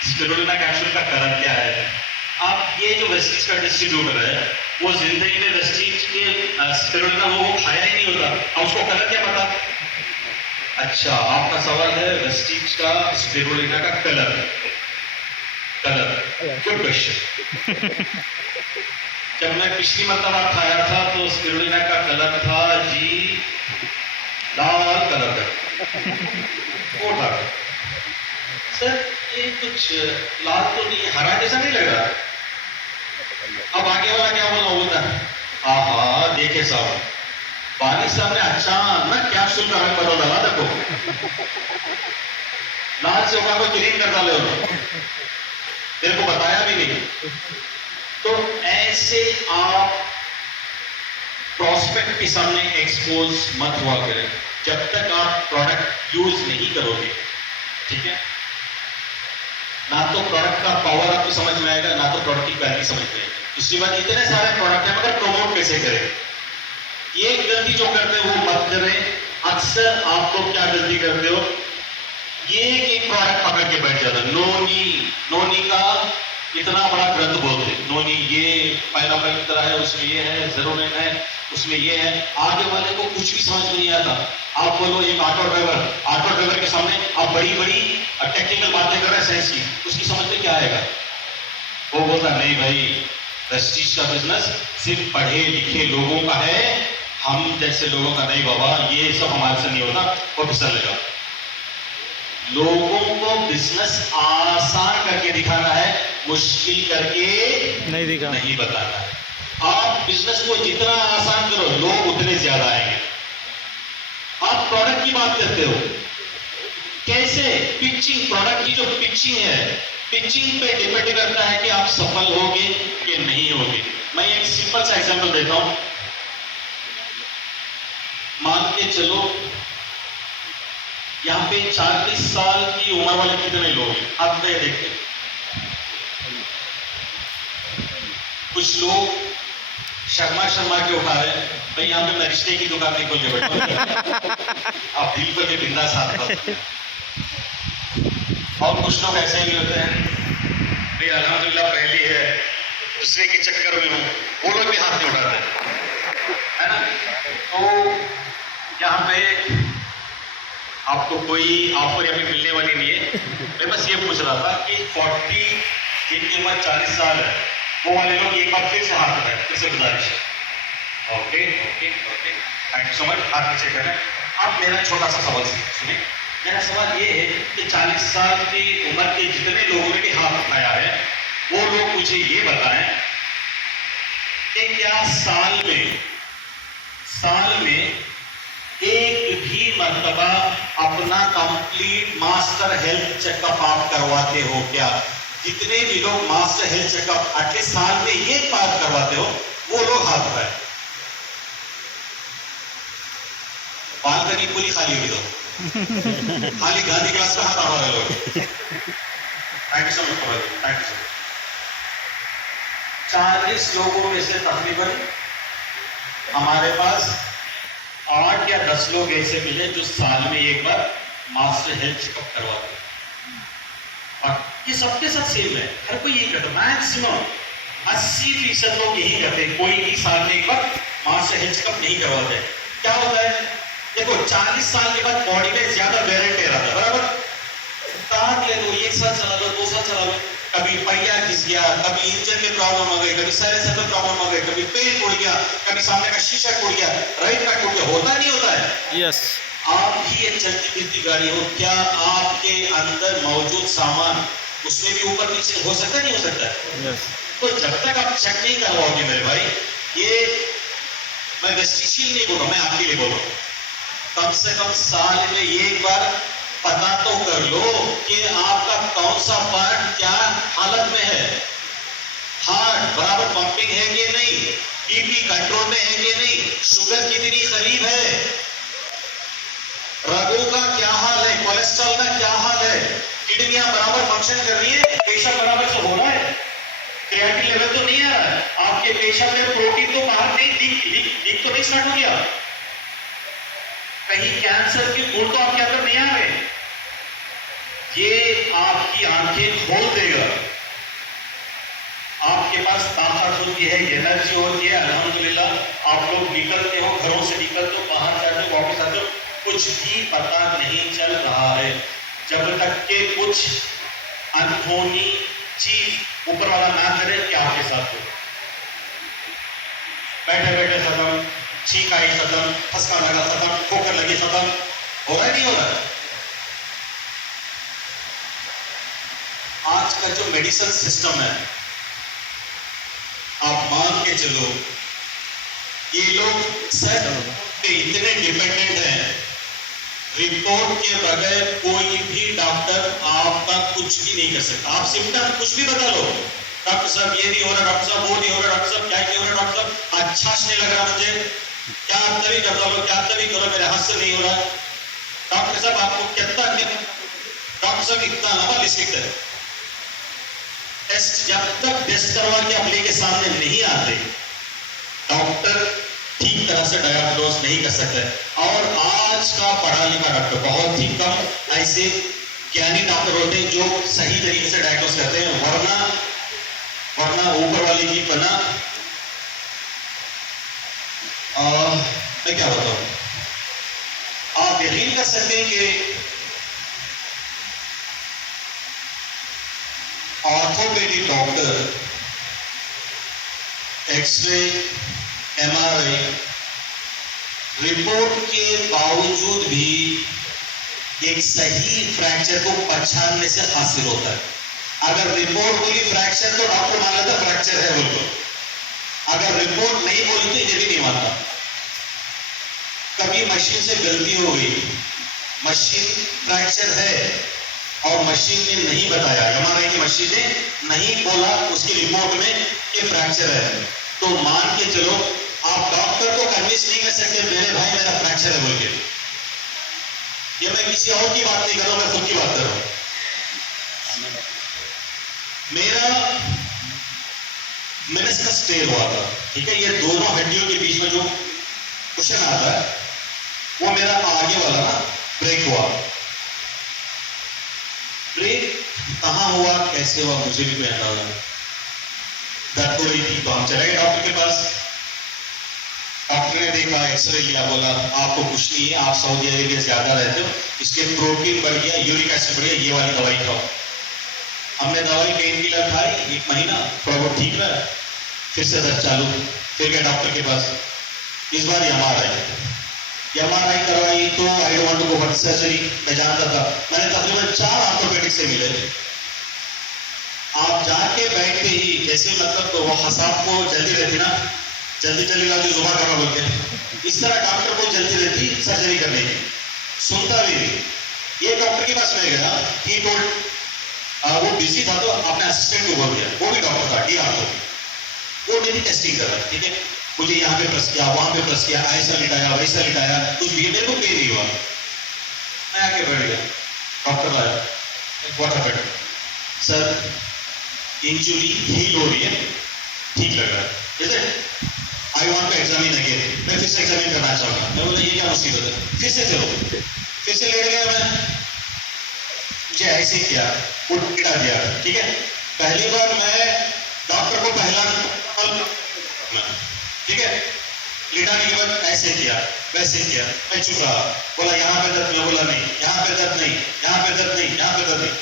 स्पिरुलिना कैप्सूल का कारण क्या है? आप ये जो वेस्टीज का डिस्ट्रीब्यूटर है वो जिंदगी में वेस्टीज के स्पिरुलिना वो खाया ही नहीं होता, अब उसको कलर क्या पता? अच्छा, आपका सवाल है वेस्टीज का स्पिरुलिना का कलर। Colour, good question. जब मैं पिछली मरतबा खाया था तो स्पिरुलिना का कलर था जी लाल कलर का। वो था सर ये कुछ लाल तो नहीं, हरा जैसा नहीं लग रहा। अब आगे वाला क्या बोलता है? आहा देखे साहब, पानी साहब ने अचानक कैप्सूल का रंग बदल डाला, देखो लाल से होगा को ग्रीन कर डाले उन्होंने, तेरे को बताया भी नहीं। तो ऐसे आप प्रोस्पेक्ट के सामने एक्सपोज मत हुआ करें जब तक आप प्रोडक्ट यूज नहीं करोगे, ठीक है? ना तो प्रोडक्ट का पावर आपको समझ में आएगा, ना तो प्रोडक्ट की क्वालिटी समझ में आएगी। दूसरी बात, इतने सारे प्रोडक्ट हैं मगर प्रमोट कैसे करें? ये गलती जो करते हैं वो मत करें। अक्सर आप लोग क्या गलती करते हो, ये एक प्रोडक्ट पकड़ के बैठ जाता है। नोनी का इतना बड़ा ग्रंथ बोलते, नोनी ये पाइनएप्पल की तरह है, उसमें ये है, जेरोनिन है, उसमें ये है। आगे वाले को कुछ भी समझ में नहीं आता। आप बोलो एक ऑटो ड्राइवर के सामने आप बड़ी बड़ी टेक्निकल बातें कर रहे हैं साइंस की, उसकी समझ में क्या आएगा? वो बोलता नहीं भाई, प्रेस्टीज का बिजनेस सिर्फ पढ़े लिखे लोगों का है, हम जैसे लोगों का नहीं बाबा, ये सब हमारे से नहीं होता, वो फिसल लेगा। लोगों को बिजनेस आसान करके दिखाना है, मुश्किल करके नहीं दिखा। नहीं बताना है। आप बिजनेस को जितना आसान करो, लोग उतने ज्यादा आएंगे। आप प्रोडक्ट की बात करते हो, कैसे पिचिंग, प्रोडक्ट की जो पिचिंग है, पिचिंग पे डिपेंड करता है कि आप सफल होगे कि नहीं होगे। मैं एक सिंपल सा एग्जांपल देता हूं। मान के चलो यहां पे 40 साल की उम्र वाले कितने लोग हैं, आप देखते हैं। कुछ लोग शर्मा के उठा रहे हैं, भाई यहाँ पे मैं रिश्ते की दुकान नहीं खोल के बैठा, आप दिल पर के बिंदा साथ। और कुछ लोग ऐसे ही होते हैं, भाई अल्हम्दुलिल्लाह पहली है, दूसरे के चक्कर में हूं, वो लोग भी हाथ नहीं उठाते है ना। तो यहाँ पे आपको कोई ऑफर या फिर मिलने वाली नहीं है। मैं बस ये पूछ रहा था कि 40 जिनकी उम्र 40 साल है, वो वाले लोग एक बार फिर से हाथ उठाएं, फिर से गुजारिश है। Okay okay okay, thank you so much, हाथ नीचे करें। अब मेरा छोटा सा सवाल सुनिए। मेरा सवाल ये है कि 40 साल की उम्र के जितने लोगों ने भी हाथ उठाया है, वो लोग मुझे ये बताएं कि क्या साल में एक भी मर्तबा अपना कंप्लीट मास्टर हेल्थ चेकअप आप करवाते हो क्या? जितने भी लोग मास्टर हेल्थ चेकअप एटलीस्ट साल में एक बार करवाते हो, वो लोग हाथ उठाए। बालकनी पूरी खाली होगी तो खाली गांधी क्लास का हाथ आ रहे लोग। Thank you so much, thank you so much. 40 लोगों में से तकरीबन हमारे पास 8 या 10 लोग ऐसे मिले जो साल में एक बार मास्टर हेल्थ चेकअप करवाते हैं। और ये सबके साथ सेम है, हर कोई यही करता। मैक्सिमम 80% लोग यही करते हैं, कोई भी साल में एक बार मास्टर हेल्थ चेकअप नहीं करवाते। क्या होता है, देखो 40 साल के बाद बॉडी में ज्यादा वेयर एंड टेयर आता है, बराबर। कार ले लो, 1 साल चला लो, 2 साल चला लो, कभी पहिया घिस गया, कभी इंजन में प्रॉब्लम हो गई, कभी साइलेंसर में प्रॉब्लम हो गई, कभी पेड़ टूट गया, कभी सामने का शीशा टूट गया, राइट का टूट गया, होता नहीं होता है? यस। आप ही एक चलती फिरती गाड़ी हो, क्या आपके अंदर मौजूद सामान उसमें भी ऊपर नीचे हो सकता नहीं हो सकता? यस। तो जब तक आप चेक नहीं करवाओगे मेरे भाई, ये मैं वेस्टिशियल नहीं बोल रहा, मैं आपके लिए बोल रहा हूँ, कम से कम साल में एक बार पता तो कर लो कि आपका कौन सा पार्ट क्या हालत में है। हार्ट बराबर पंपिंग है कि नहीं, बीपी कंट्रोल में है कि नहीं, शुगर कितनी करीब है, रगों का क्या हाल है, कोलेस्ट्रॉल का क्या हाल है, किडनियां बराबर फंक्शन कर रही है, पेशाब बराबर से हो रहा है, क्रिएटिन लेवल तो नहीं आ रहा है, आपके पेशाब में प्रोटीन तो बाहर नहीं दिख तो नहीं स्टार्ट हो गया, कहीं कैंसर के गुण तो आपके अंदर नहीं आ रहे। ये आपकी आंखें खोल देगा, आपके पास ताकत होती है, एनर्जी होती है। अल्हम्दुलिल्लाह आप लोग निकलते हो, घरों से निकलते हो, बाहर जाते हो, वापस आते हो, कुछ भी पता नहीं चल रहा है, जब तक के कुछ अनहोनी चीज ऊपर वाला ना करे कि आपके साथ हो। बैठे बैठे खत्म, छींक आई खत्म, फसका लगा खत्म, ठोकर लगी खत्म, हो रहा है नहीं हो रहा है? आज का जो मेडिसिन सिस्टम है, आप मान के चलो, ये लोग सर पे इतने डिपेंडेंट हैं, रिपोर्ट के बगैर कोई भी डॉक्टर आपका कुछ भी नहीं कर सकता। आप सिम्टम कुछ भी बता लो, डॉक्टर साहब ये नहीं हो रहा, डॉक्टर साहब वो नहीं हो रहा, डॉक्टर साहब क्या नहीं हो रहा, डॉक्टर साहब अच्छा नहीं लग रहा मुझे, क्या आप तभी करता लो, क्या तभी करो, मेरे हाथ से नहीं हो रहा। डॉक्टर साहब आपको कितना, डॉक्टर साहब इतना लंबा लिस्ट लिखते हैं। टेस्ट जब तक टेस्ट करवा के आप लेके सामने नहीं आते, डॉक्टर ठीक तरह से डायग्नोज नहीं कर सकते। और आज का पढ़ा लिखा डॉक्टर, बहुत ही कम ऐसे ज्ञानी डॉक्टर होते हैं जो सही तरीके से डायग्नोज करते हैं, वरना ऊपर वाले की पना। मैं क्या बताऊं, आप यकीन कर सकते हैं कि orthopedic doctor X-ray, MRI report के बावजूद भी एक सही फ्रैक्चर को पहचानने से हासिल होता है। अगर रिपोर्ट बोली फ्रैक्चर तो डॉक्टर मान लेता फ्रैक्चर है बोल, अगर रिपोर्ट नहीं बोली तो ये भी नहीं मानता। कभी मशीन से गलती हो गई, मशीन फ्रैक्चर है और मशीन ने नहीं बताया, एमआरआई की मशीन ने नहीं बोला उसकी रिपोर्ट में कि फ्रैक्चर है, तो मान के चलो आप डॉक्टर को कन्विंस नहीं कर सकते मेरे भाई मेरा फ्रैक्चर है बोल के। ये मैं किसी और की बात नहीं कर रहा हूं, मैं खुद की बात कर रहा हूं। मेरा मेनिस्कस टेयर हुआ था, ठीक है, ये दोनों हड्डियों के बीच में जो कुशन आता है वो मेरा आगे वाला ना ब्रेक हुआ। ब्रेक कहां हुआ, कैसे हुआ, मुझे भी कोई अंदाजा नहीं। दर्द हो रही थी तो हम चले गए डॉक्टर के पास। डॉक्टर ने देखा, एक्सरे लिया, बोला आपको कुछ नहीं है, आप सऊदी अरेबिया ज्यादा रहते हो, इसके प्रोटीन बढ़ गया, यूरिक एसिड बढ़ गया, ये वाली दवाई खाओ। हमने दवाई पेन किलर खाई, 1 महीना थोड़ा बहुत ठीक रहा, फिर से दर्द चालू, फिर गए डॉक्टर के पास। इस बार एमआरआई करवाई तो I don't want to go for surgery, मैं जानता था। मैंने तकरीबन 4 ऑर्थोपेडिक से मिले। आप जाके बैठते ही जैसे मतलब तो वो हसाब को जल्दी रहती ना, जल्दी लाजू जुबान करना बोलते, इस तरह डॉक्टर को जल्दी रहती सर्जरी करने की, सुनता भी नहीं। ये डॉक्टर के पास मैं गया, ही टोल्ड, वो बिजी था तो अपने असिस्टेंट को बोल दिया, वो भी डॉक्टर था, डी आर्थो, वो मेरी टेस्टिंग कर रहा, ठीक है, मुझे यहाँ पे प्रेस किया, वहां पे प्रेस किया, ऐसा लिटाया, वैसा लिटाया, कुछ भी मेरे को पेन नहीं हुआ। मैं आके बैठ गया, डॉक्टर आया, what happened sir, injury heal हो रही है, ठीक लग रहा है, is it, I want to examine again, मैं फिर से एग्जामिन करना चाहूंगा। मैं बोला ये क्या मुसीबत है, फिर से चलो, फिर से लेट गया मैं, मुझे ऐसे किया, उल्टा दिया, ठीक है। पहली बार मैं डॉक्टर को पहला, ठीक है, लिटाने के बाद ऐसे किया, वैसे किया, मैं चुप रहा, बोला यहाँ पे दर्द, मैं बोला नहीं, यहाँ पे दर्द नहीं, यहाँ पे दर्द नहीं, यहाँ पे दर्द नहीं,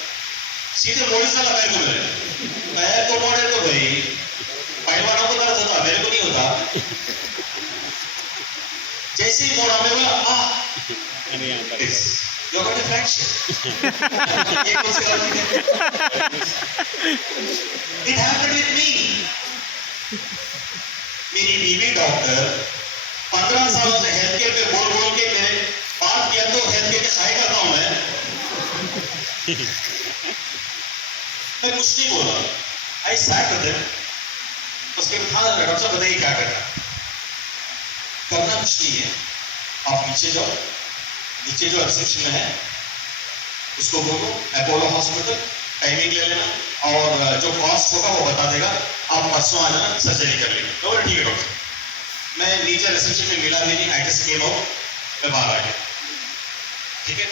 सीधे मोड़े साला पैर को मेरे, पैर को मोड़े तो भाई पहलवानों को दर्द होता, मेरे को नहीं होता। जैसे ही मोड़ा, मैं बोला you got a fracture. It happened with me. मेरी बीवी डॉक्टर 15 सालों से हेल्थ केयर पे बोल के मेरे बात किया तो हेल्थ केयर के खाए करता हूं मैं कुछ नहीं बोला, आई सैट विद हिम। उसके बाद डॉक्टर साहब बताइए क्या करना कुछ नहीं है, आप नीचे जाओ, नीचे जो रिसेप्शन में है उसको बोलो अपोलो हॉस्पिटल, टाइमिंग ले लेना और जो कॉस्ट होगा वो बता देगा, आप परसों आ जाना, सर्जरी कर लेंगे। तो ठीक है डॉक्टर। मैं नीचे रिसेप्शन में मिला भी नहीं, आई जस्ट केम आउट, मैं बाहर आ गया, ठीक है।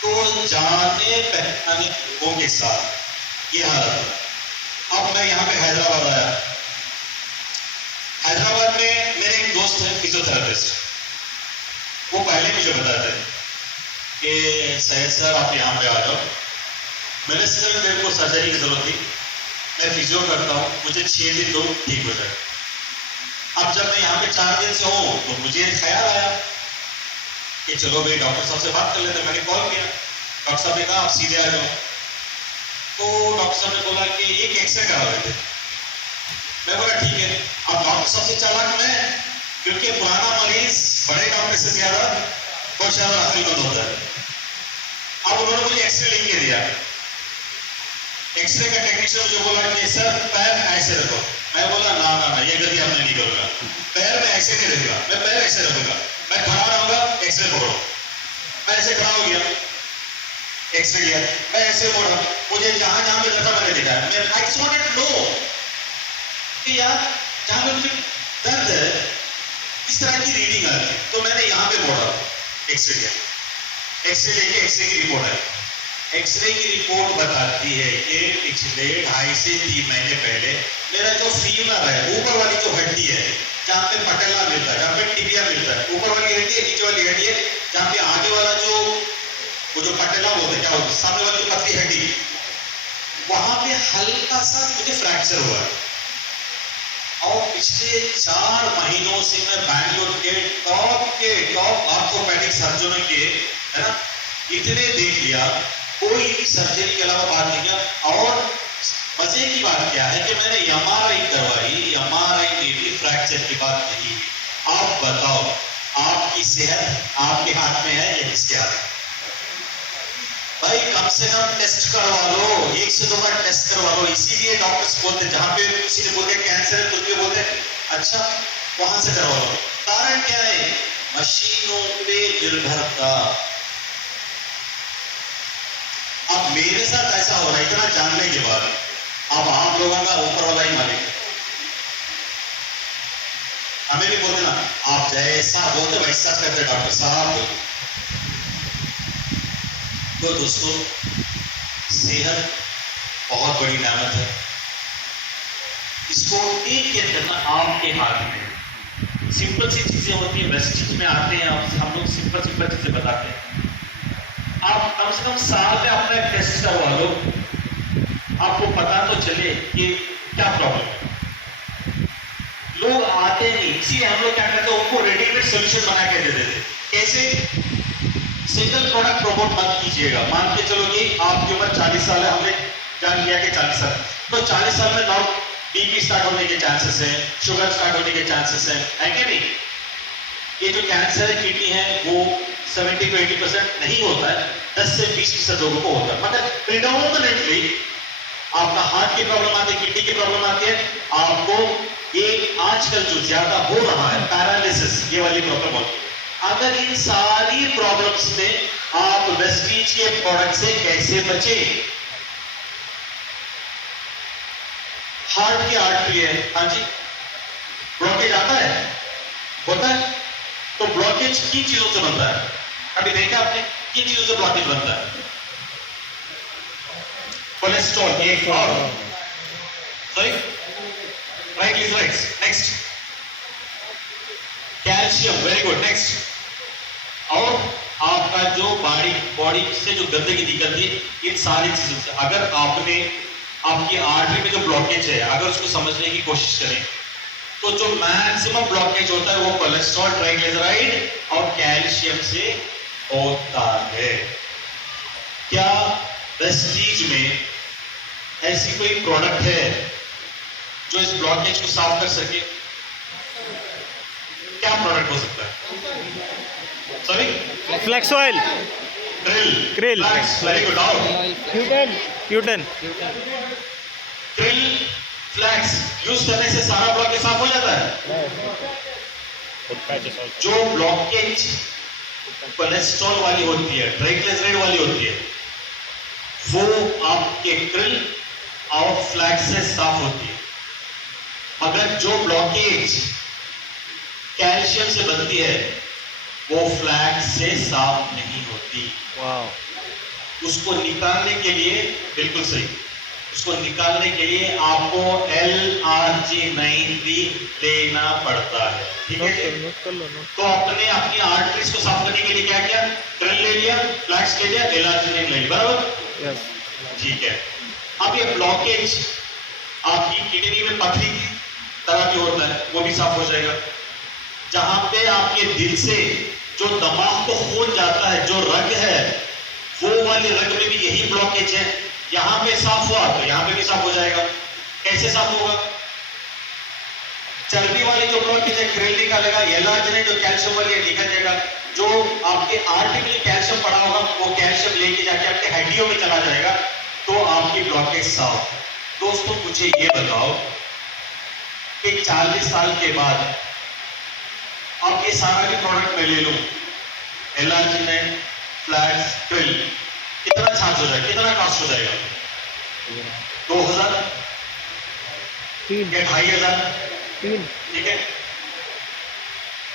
तो जाने पहचाने लोगों के साथ ये हालत। अब मैं यहाँ पे हैदराबाद आया। हैदराबाद में मेरे एक दोस्त है फिजियोथेरेपिस्ट, वो पहले मुझे बताते कि सैयद सर आप यहाँ पे आ जाओ। मैंने सर मेरे को सर्जरी की जरूरत थी, मैं फिजियो करता हूँ, मुझे 6 दिन दो, ठीक हो जाए। अब जब मैं यहाँ पे 4 दिन से हूँ तो मुझे ख्याल आया कि चलो भाई डॉक्टर साहब से बात कर लेते। मैंने कॉल किया, डॉक्टर साहब ने कहा आप सीधे आ जाओ। तो डॉक्टर साहब ने बोला कि एक एक्सरे करा लेते। मैं बोला ठीक है। अब डॉक्टर साहब से चालाक मैं, क्योंकि पुराना मरीज बड़े डॉक्टर से ज्यादा बहुत ज्यादा अक्लमंद होता है। अब उन्होंने मुझे एक्सरे लिख के दिया। एक्सरे का टेक्नीशियन मुझे बोला कि सर पैर ऐसे रखो। मैं बोला ना ना ना, ये गलती आपने नहीं करूंगा, पैर में ऐसे नहीं रखूंगा, मैं पैर ऐसे रखूंगा, मैं खड़ा रहूंगा, एक्सरे पकड़ो। मैं ऐसे खड़ा हो गया, एक्सरे लिया, मैं ऐसे मोड़ा, मुझे जहां जहां पे दर्द मैंने दिखाया। मैं I just wanted to know कि यार जहां पे मुझे दर्द है इस तरह की रीडिंग आती है। तो मैंने यहाँ पे मोड़ा एक्सरे लिया, एक्सरे लेके एक्सरे की रिपोर्ट आई। एक्सरे की रिपोर्ट बताती है कि पिछले 2.5 से 3 महीने पहले मेरा जो फीमर है, ऊपर वाली जो हड्डी है जहाँ पे पटेला मिलता है, जहाँ पे टिबिया मिलता है, ऊपर वाली हड्डी है, नीचे वाली हड्डी है, जहाँ पे आगे वाला वो जो पटेला बोलते हैं, क्या बोलते हैं, सामने वाली जो पतली हड्डी, वहां पे हल्का सा मुझे फ्रैक्चर हुआ है। और पिछले 4 महीनों से मैं बैंगलोर के टॉप ऑर्थोपेडिक सर्जनों के, है ना, इतने देख लिया, कोई भी सर्जरी के अलावा बात नहीं किया। और मजे की बात क्या है कि मैंने एमआरआई करवाई, एमआरआई में भी फ्रैक्चर की बात नहीं हुई। आप बताओ, आपकी सेहत आपके हाथ में है या किसके हाथ में? भाई कम से कम टेस्ट करवा लो, 1 से 2 बार टेस्ट करवा लो। इसीलिए डॉक्टर्स बोलते हैं, जहां पे किसी ने बोलते कैंसर है, तो बोलते हैं अच्छा वहां से करवा लो। कारण क्या है? मशीनों पे निर्भरता। अब मेरे साथ ऐसा हो रहा है, इतना जानने के बाद अब आप लोगों का ऊपर वाला ही मालिक है। हमें भी बोलते ना, आप जैसा बोलते वैसा करते डॉक्टर साहब। तो दोस्तों, सेहत बहुत बड़ी नेमत है, इसको टेक करना आपके हाथ में। सिंपल सी चीजें होती हैं, वेस्टेज में आते हैं, हम लोग सिंपल चीजें बताते हैं। आप कम से कम साल में अपना एक टेस्ट करवा लो, आपको पता तो चले कि क्या प्रॉब्लम है। लोग आते नहीं, इसलिए हम लोग क्या करते हैं, उनको रेडीमेड सोल्यूशन बना के दे देते। कैसे? सिंगल प्रोडक्ट प्रमोट मत कीजिएगा। मान के चलो कि आपकी उम्र 40 साल है, हमने जान लिया कि 40 साल, तो 40 साल में नॉर्म बीपी स्टार्ट होने के चांसेस हैं, शुगर स्टार्ट होने के चांसेस हैं, है कि नहीं? ये जो कैंसर है किडनी है, वो 70 to 80% नहीं होता है, 10 से 20% लोगों को होता है। मगर प्रिडोमिनेटली आपका हार्ट की प्रॉब्लम आती है, किडनी की प्रॉब्लम आती है, आपको ये आजकल जो ज्यादा हो रहा है पैरालिसिस, ये वाली प्रॉब्लम होती है। अगर इन सारी प्रॉब्लम्स में आप वेस्टीज के प्रोडक्ट से कैसे बचे? हार्ट की आर्टरी है, हाँ जी, ब्लॉकेज आता है, होता है, तो ब्लॉकेज किन चीजों से बनता है? अभी देखा आपने किन चीजों से ब्लॉकेज बनता है? कोलेस्ट्रॉल, एक और sorry triglycerides, next calcium, very good, next. और आपका जो बॉडी से जो गंदगी निकलती है, इन सारी चीजों से। अगर आपकी आर्टरी में जो ब्लॉकेज है, अगर उसको समझने की कोशिश करें, तो जो मैक्सिमम ब्लॉकेज होता है वो कोलेस्ट्रॉल, ट्राइग्लिसराइड और कैल्शियम से होता है। क्या वेस्टीज में ऐसी कोई प्रोडक्ट है जो इस ब्लॉकेज को साफ कर सके? क्या प्रोडक्ट हो सकता है? Sorry, flax oil, krill, very good. और क्यूटन, क्रिल, फ्लैक्स यूज करने से सारा ब्लॉकेज साफ हो जाता है। जो ब्लॉकेज कोलेस्ट्रॉल वाली होती है, ट्राइग्लिसराइड वाली होती है, वो आपके क्रिल और फ्लैक्स से साफ होती है। मगर जो ब्लॉकेज कैल्शियम से बनती है, वो फ्लैक्स से साफ नहीं होती। वाह। उसको निकालने के लिए, बिल्कुल सही, उसको निकालने के लिए आपको LRG9 भी लेना पड़ता है, ठीक है? तो आपने अपनी आर्टरीज को साफ करने के लिए क्या किया? क्रिल ले लिया, फ्लैक्स ले लिया, LRG9 ले लिया, बराबर? यस। ठीक है। अब ये ब्लॉकेज आपकी किडनी में पथरी की तरह भी होता है, वो भी साफ हो जाएगा। जहां पे आपके दिल से जो दिमाग को खून जाता है, जो रग है, वो वाली रग में भी यही ब्लॉकेज है, यहां पे साफ हुआ तो यहां पे भी साफ हो जाएगा। कैसे साफ होगा? चर्बी वाली जो ब्लॉकेज है, क्रिल निकालेगा, LRG9 जो कैल्शियम वाली है निकल जाएगा। जो आपके आर्टरी में कैल्शियम पड़ा होगा, वो कैल्शियम लेके जाके आपके हड्डियों में चला जाएगा, तो आपकी ब्लॉकेज साफ। दोस्तों मुझे ये बताओ कि 40 साल के बाद अब ये सारा भी प्रोडक्ट मैं ले लूं, LRG9, फ्लैक्स, क्रिल, कितना चार्ज हो जाएगा, कितना कॉस्ट हो जाएगा? 2000 3 या 2500, 3 ठीक है?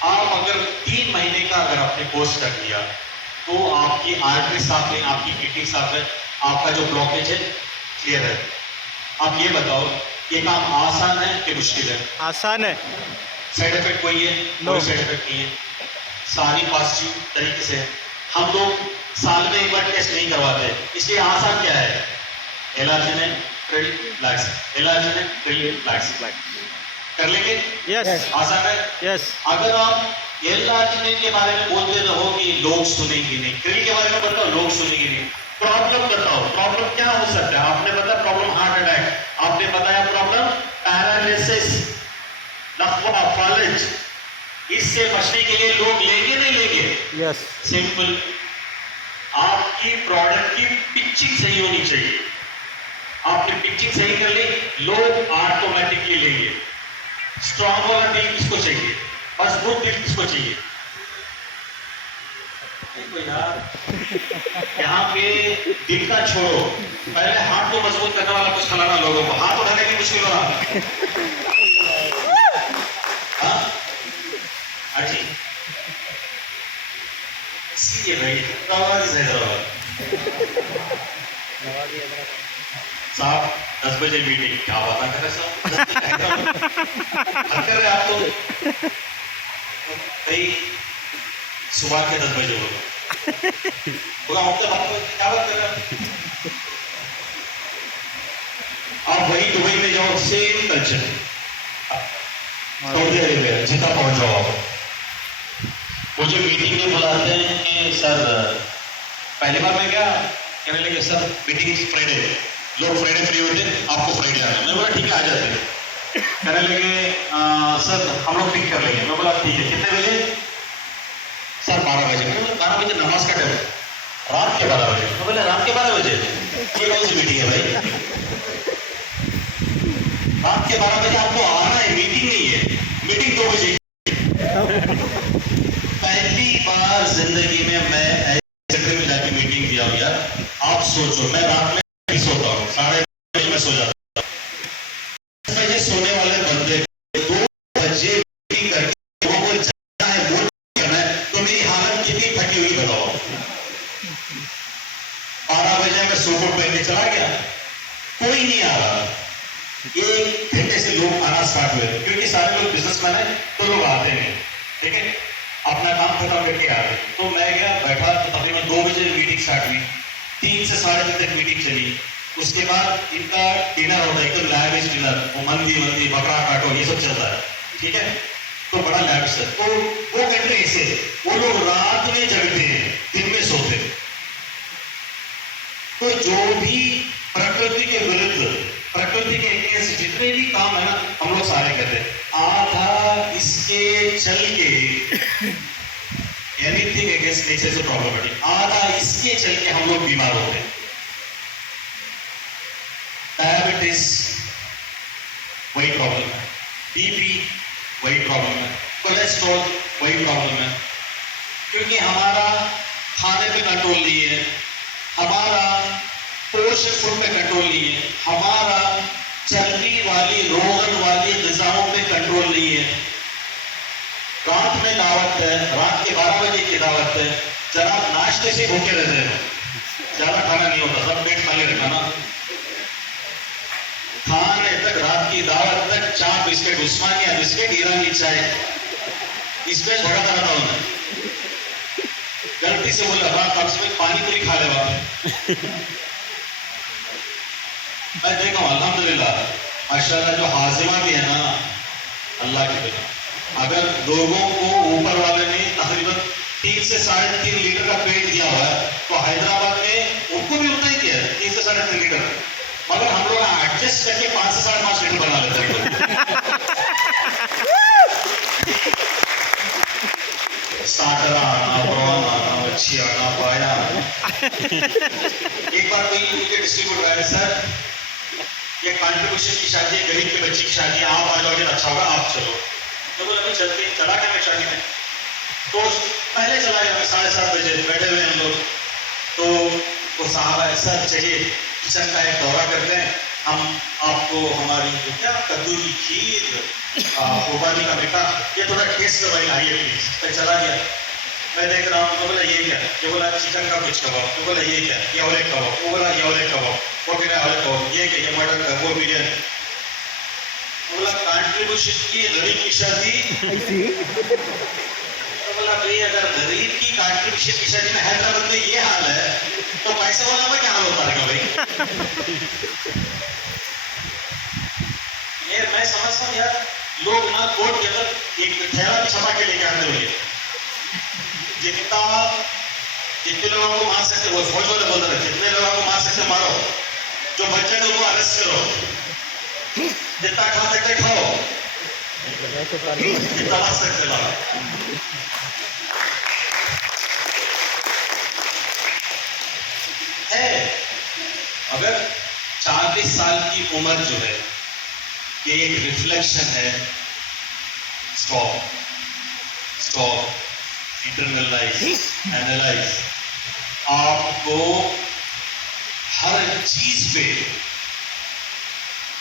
आप अगर 3 महीने का अगर आपने कोर्स कर लिया तो आपकी आर्टरी साफ है, आपकी किडनी साफ है, आपका जो ब्लॉकेज है क्लियर है। आप ये बताओ ये काम आसान है कि मुश्किल है? आसान है। साइड इफेक्ट कोई है? No. कोई साइड इफेक्ट नहीं है, सारी पॉजिटिव तरीके से है। हम लोग साल में एक बार टेस्ट नहीं करवाते, इसलिए आसान क्या है? एलार्जिनेट रिलैक्स, एलार्जिनेट रिलैक्स कर लेंगे। यस आसान है। यस। अगर आप एलार्जिनेट के बारे में बोलते रहो कि लोग सुनेंगे नहीं, क्रिल के बारे में बताओ लोग सुनेंगे नहीं, प्रॉब्लम बताओ प्रॉब्लम क्या हो सकता है? आपने बताया प्रॉब्लम हार्ट अटैक, आपने बताया प्रॉब्लम पैरालिसिस, लकवा, फॉलेज, इससे बचने के लिए लोग लेंगे नहीं लेंगे? यस। सिंपल, आपकी प्रोडक्ट की पिचिंग सही होनी चाहिए। आपने पिचिंग सही कर ली, लोग ऑटोमेटिकली लेंगे। स्ट्रॉन्ग वाला दिल किसको चाहिए? मजबूत दिल किसको चाहिए? देखो यार, यहाँ पे दिल का छोड़ो, पहले हाथ को मजबूत करने वाला कुछ खिलाना लोगों को, हाथ उठाने की मुश्किल हो रहा। हाँ जी, इसीलिए भाई हैदराबाद इज हैदराबाद। साहब 10 बजे मीटिंग, क्या बात कर रहे साहब? कर रहे आप तो भाई सुबह के 10 बजे बोला आपके बात को क्या बात कर रहे हैं? आप वही दुबई में जाओ, सेम कल्चर, सऊदी अरेबिया जितना पहुंच जाओ आप, मुझे मीटिंग में बुलाते हैं कि सर, पहली बार मैं क्या कहने लगे, सर मीटिंग फ्राइडे, लोग फ्राइडे फ्री होते, आपको फ्राइडे आना। मैं बोला ठीक है आ जाते हैं। कहने लगे सर हम लोग पिक कर लेंगे। मैं बोला ठीक है, कितने बजे? सर 12 बजे। मैं बोला 12 बजे नमाज का टाइम, रात के 12 बजे। मैं बोला रात के 12 बजे ये कौन सी मीटिंग है भाई? रात के 12 बजे आपको आना है, मीटिंग नहीं है, मीटिंग 2 बजे। पहली बार जिंदगी में मैं ऐसे में जाके मीटिंग दिया हूं यार। आप सोचो, मैं रात में नहीं सोता हूँ, 12:30 में सो जाता हूँ। 10 बजे सोने वाले बंदे 2 बजे मीटिंग करके वो जाना है, वो करना है, तो मेरी हालत कितनी फटी हुई बताओ। 12 बजे मैं सूट पहन के चला गया, कोई नहीं आ रहा। 1 घंटे से लोग आना स्टार्ट हुए, क्योंकि सारे लोग बिजनेसमैन है तो लोग आते हैं, ठीक है, अपना काम खत्म करके आ गए। तो मैं गया, बैठा, तो तकरीबन 2 बजे मीटिंग स्टार्ट हुई, 3 से 3:30 तक मीटिंग चली। उसके बाद इनका डिनर होता है, एकदम लैविश डिनर, वो मंदी बकरा काटो ये सब चलता है, ठीक है, तो बड़ा लैविश है। तो वो कहते हैं ऐसे, वो लोग रात में जगते हैं, दिन में सोते हैं। तो जो भी प्रकृति के विरुद्ध, प्रकृति के अगेंस्ट जितने भी काम है ना, हम लोग सारे करते हैं। आधा इसके चल के anything against nature is problematic, आधा इसके चल के हम लोग बीमार होते हैं। डायबिटीज वही प्रॉब्लम है, बीपी वही प्रॉब्लम है, कोलेस्ट्रॉल वही प्रॉब्लम है, क्योंकि हमारा खाने पे कंट्रोल नहीं है, हमारा पोषक फूड पे कंट्रोल नहीं है, हमारा चर्बी वाली रोगन वाली ग़िज़ाओं पे कंट्रोल नहीं है। रात में दावत है, रात के 12 बजे की दावत है, जनाब नाश्ते से भूखे रहते हैं, ज्यादा खाना नहीं होता, सब पेट खाली रखा ना, खाने तक, रात की दावत तक 4 बिस्किट, उस्मानिया बिस्किट, ईरानी चाय, इसमें झगड़ा रहता हूं। गलती से बोला बाप कम से कम पानी पूरी खा ले बाप। मैं देखा हूं अल्हम्दुलिल्लाह माशाल्लाह, जो हाजिमा भी है ना अल्लाह की बिना, अगर लोगों को ऊपर वाले ने तकरीबन 3 से 3.5 लीटर का पेट दिया हुआ है, तो हैदराबाद में उनको भी उतना ही दिया है, 3 से 3.5 लीटर, मगर हम लोग एडजस्ट करके 5 से 5.5 लीटर बना लेते हैं। साटरा आना, प्रॉन आना, मच्छी आना, पाया आना। एक बार कोई मुझे डिस्ट्रीब्यूटर आया, सर ये कंट्रीब्यूशन की शादी है, गरीब के बच्चे की शादी है, आप आ जाओगे अच्छा होगा, आप चलो। तो बोला अभी चलते, चला गया मैं शादी में, तो पहले चला गया मैं 7:30 बजे, बैठे हुए हम लोग, तो वो साहब आए, सर चलिए किचन का एक दौरा करते हैं, हम आपको हमारी जो क्या कद्दू की खीर, कुर्बानी का बेटा ये थोड़ा टेस्ट करवाई आइए प्लीज। मैं चला गया, मैं देख रहा हूँ, तो बोला ये क्या, ये बोला चिकन का कुछ कबाब, तो बोला ये क्या, ये औले कबाब, वो बोला ये औले कबाब, वो कहना औले कबाब, ये क्या, ये मटन का, वो बिरयानी। बोला कंट्रीब्यूशन की गरीब की शादी। तो बोला भाई अगर गरीब की कंट्रीब्यूशन की शादी में हैदराबाद में ये हाल है तो पैसा वाला में क्या हाल होता रहेगा भाई। ये मैं समझता हूँ यार, लोग ना कोर्ट के अंदर एक थैला भी छपा के लेके आते हुए जितने लोगों को मार सकते, वो फौज वाले बोल रहे जितने लोगों को मार सकते मारो, जो बच्चे थे उनको अरेस्ट करो, जितना खा सकते खाओ, जितना मार सकते मारो। है अगर 40 साल की उम्र जो है ये एक रिफ्लेक्शन है, स्टॉप स्टॉप, इंटरनलाइज, एनालाइज। आपको हर चीज पे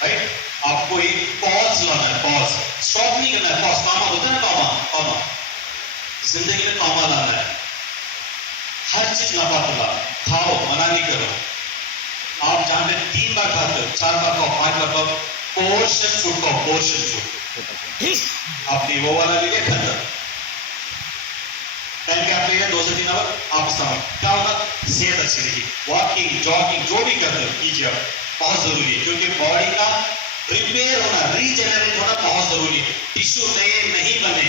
राइट, आपको एक पॉज लाना है, पॉज, स्टॉप नहीं करना है, पॉज, कामा होता है ना, कामा कामा, जिंदगी में कामा लाना है। हर चीज नापातला, खाओ मना नहीं करो। आप जहां पे 3 बार खाते हो, 4 बार खाओ, 5 बार खाओ, पोर्शन फूड खाओ, पोर्शन फूड। आपने वो वाला ले लिया खत्म, टाइम के आप ले 2 से 3 आवर, आप समझ क्या होगा, सेहत अच्छी रहेगी। वॉकिंग जॉगिंग जो भी करते हो कीजिए, आप बहुत जरूरी है, क्योंकि बॉडी का रिपेयर होना, रीजेनरेट होना बहुत जरूरी है। टिश्यू नए नहीं बने,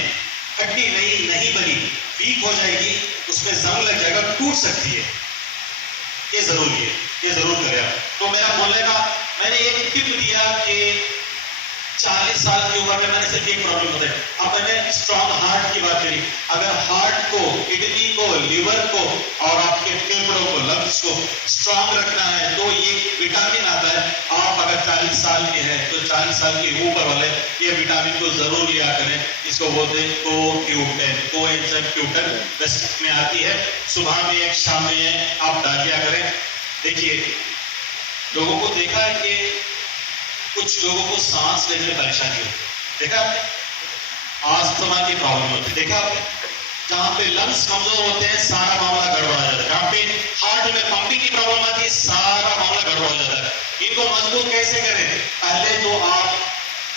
हड्डी नहीं बनी, वीक हो जाएगी, उसमें जंग लग जाएगा, टूट सकती है, ये जरूरी है, ये जरूर करें आप। तो मेरा बोलने का, मैंने एक टिप दिया कि 40 साल की उम्र में मैंने सिर्फ एक प्रॉब्लम बताई। अब मैंने स्ट्रॉन्ग हार्ट की बात करी। अगर हार्ट को, किडनी को, लिवर को और आपके फेफड़ों को, लंग्स को स्ट्रॉन्ग रखना है तो ये विटामिन आता है। आप अगर 40 साल के हैं तो 40 साल के ऊपर वाले ये विटामिन को जरूर लिया करें। इसको बोलते हैं CoQ10, कोएंजाइम Q10, वेस्ट में आती है, सुबह में एक, शाम में एक, आप डाल दिया करें। देखिए लोगों को देखा है कि कुछ लोगों को सांस लेने में परेशानी होती है, देखा आपने, आस्थमा की प्रॉब्लम होती है, देखा आपने, जहां पे लंग्स कमजोर होते हैं सारा मामला गड़बड़ा जाता है, जहां पे हार्ट में पंपिंग की प्रॉब्लम आती है सारा मामला गड़बड़ हो जाता है। इनको मजबूत कैसे करें, पहले तो आप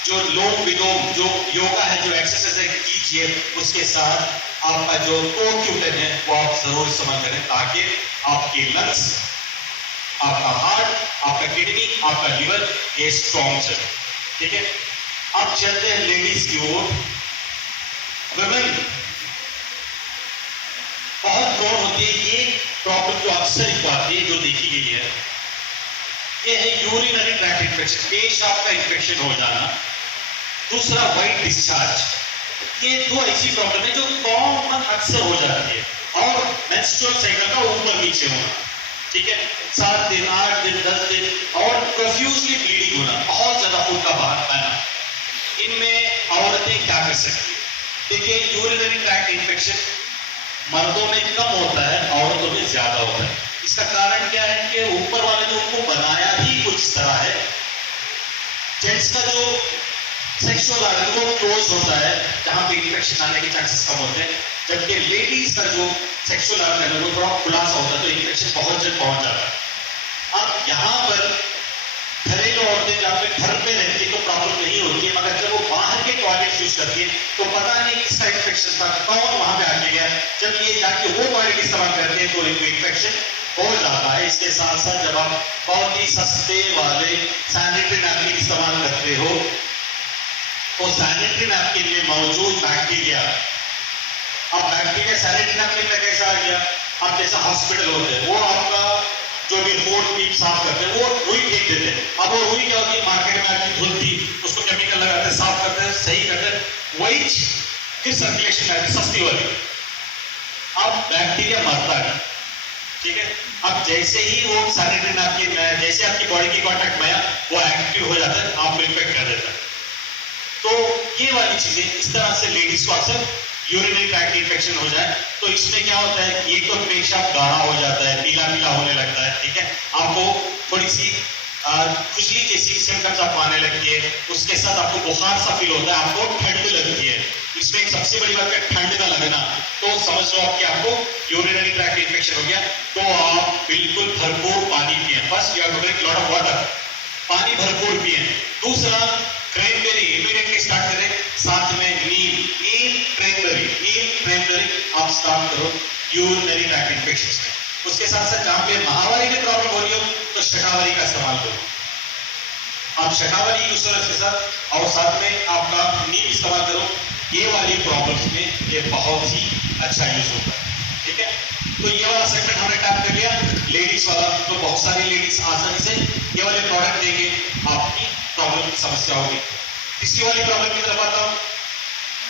जो लोम विलोम जो योगा है, जो एक्सरसाइज कीजिए, उसके साथ आपका जो CoQ10 है वो आप जरूर इस्तेमाल करें, ताकि आपकी लंग्स, आपका हार्ट, आपका किडनी, आपका लिवर ये स्ट्रॉन्ग चले। ठीक है, अब चलते हैं लेडीज की ओर। वुमेन बहुत प्रोन होती है, ये प्रॉब्लम जो अक्सर आती है, जो देखी गई है, ये है यूरिनरी ट्रैक्ट इन्फेक्शन, पेशाब का इन्फेक्शन हो जाना। दूसरा व्हाइट डिस्चार्ज। ये 2 ऐसी प्रॉब्लम है जो कॉमन अक्सर हो जाती है, और मेंस्ट्रुअल साइकिल का ऊपर नीचे होना। ठीक है, 7 दिन, 8 दिन, 10 दिन, और प्रोफ्यूजली ब्लीडिंग होना, बहुत ज्यादा खून का बहाव बहना। इनमें औरतें क्या कर सकती है? देखिए, यूरिनरी ट्रैक्ट इन्फेक्शन मर्दों में कम होता है, औरतों में ज्यादा होता है। इसका कारण क्या है कि ऊपर वाले ने उनको बनाया ही कुछ इस तरह है। जेंट्स का जो सेक्सुअल ऑर्गन वो क्लोज होता है, जहां पे इन्फेक्शन आने के चांसेस कम होते हैं, जबकि लेडीज का जो सेक्सुअल ऑर्गन है वो थोड़ा खुला सा होता है, तो इन्फेक्शन बहुत जल्द पहुंच जाता है। अब यहाँ पर घरेलू औरतें जहाँ पे घर पे रहती है तो प्रॉब्लम नहीं होती है, मगर जब वो बाहर के टॉयलेट यूज करती है तो पता नहीं किसका इन्फेक्शन था, कौन वहां पे आके गया। जब ये जाके वो टॉयलेट इस्तेमाल करते हैं तो इनको इन्फेक्शन हो जाता है। इसके साथ साथ जब आप बहुत ही सस्ते वाले सैनिटरी नैपकिन इस्तेमाल करते हो तो सैनिटरी नैपकिन में मौजूद बैक्टीरिया, अब बैक्टीरिया सैनिटरी नैपकिन में कैसा आ गया, अब जैसे हॉस्पिटल होते हैं वो आपका जो भी होठ पीप साफ करते हैं वो रुई फेंक देते हैं। अब वो रुई क्या होती है, मार्केट में आती धुलती, उसको केमिकल लगाते हैं, साफ करते हैं, सही करते हैं, वही फिर सर्कुलेशन में आती सस्ती वाली। अब बैक्टीरिया मरता है। ठीक है, अब जैसे ही वो सैनिटरी नैपकिन में, जैसे आपकी बॉडी की कांटेक्ट में वो एक्टिव हो जाता है, आपको इन्फेक्ट कर देता है। तो ये वाली चीजें, इस तरह से लेडीज को अक्सर यूरिनरी ट्रैक्ट इन्फेक्शन हो जाए तो इसमें क्या होता है, एक तो पेशाब गाढ़ा हो जाता है, पीला पीला होने लगता है। ठीक है, आपको थोड़ी सी खुजली जैसी सिम्टम्स आपको आने लगती है, उसके साथ आपको बुखार सा फील होता है, आपको ठंड लगती है। इसमें एक सबसे बड़ी बात है ठंड का लगना, तो समझ लो आपको यूरिनरी ट्रैक्ट इन्फेक्शन हो गया। तो आप बिल्कुल भरपूर पानी पिए। First you have to drink lot of water, पानी भरपूर पिए। दूसरा क्रैनबेरी इमीडिएटली स्टार्ट करें, साथ में नीम क्रैनबेरी आप स्टार्ट करो यूरिनरी ट्रैक्ट इन्फेक्शन में। उसके साथ साथ जहां पे महावारी में प्रॉब्लम हो रही हो तो शकावरी का इस्तेमाल करो, आप शकावरी यूज करो इसके साथ, और साथ में आपका नीम इस्तेमाल करो। ये वाली प्रॉब्लम्स में ये बहुत ही अच्छा यूज होता है। ठीक है, तो ये वाला सेगमेंट हमने टैप कर लिया, लेडीज वाला। तो बहुत सारी लेडीज आसानी से ये वाले प्रोडक्ट देंगे, आपकी प्रॉब्लम की समस्या होगी। तीसरी वाली प्रॉब्लम की तरफ आता हूं।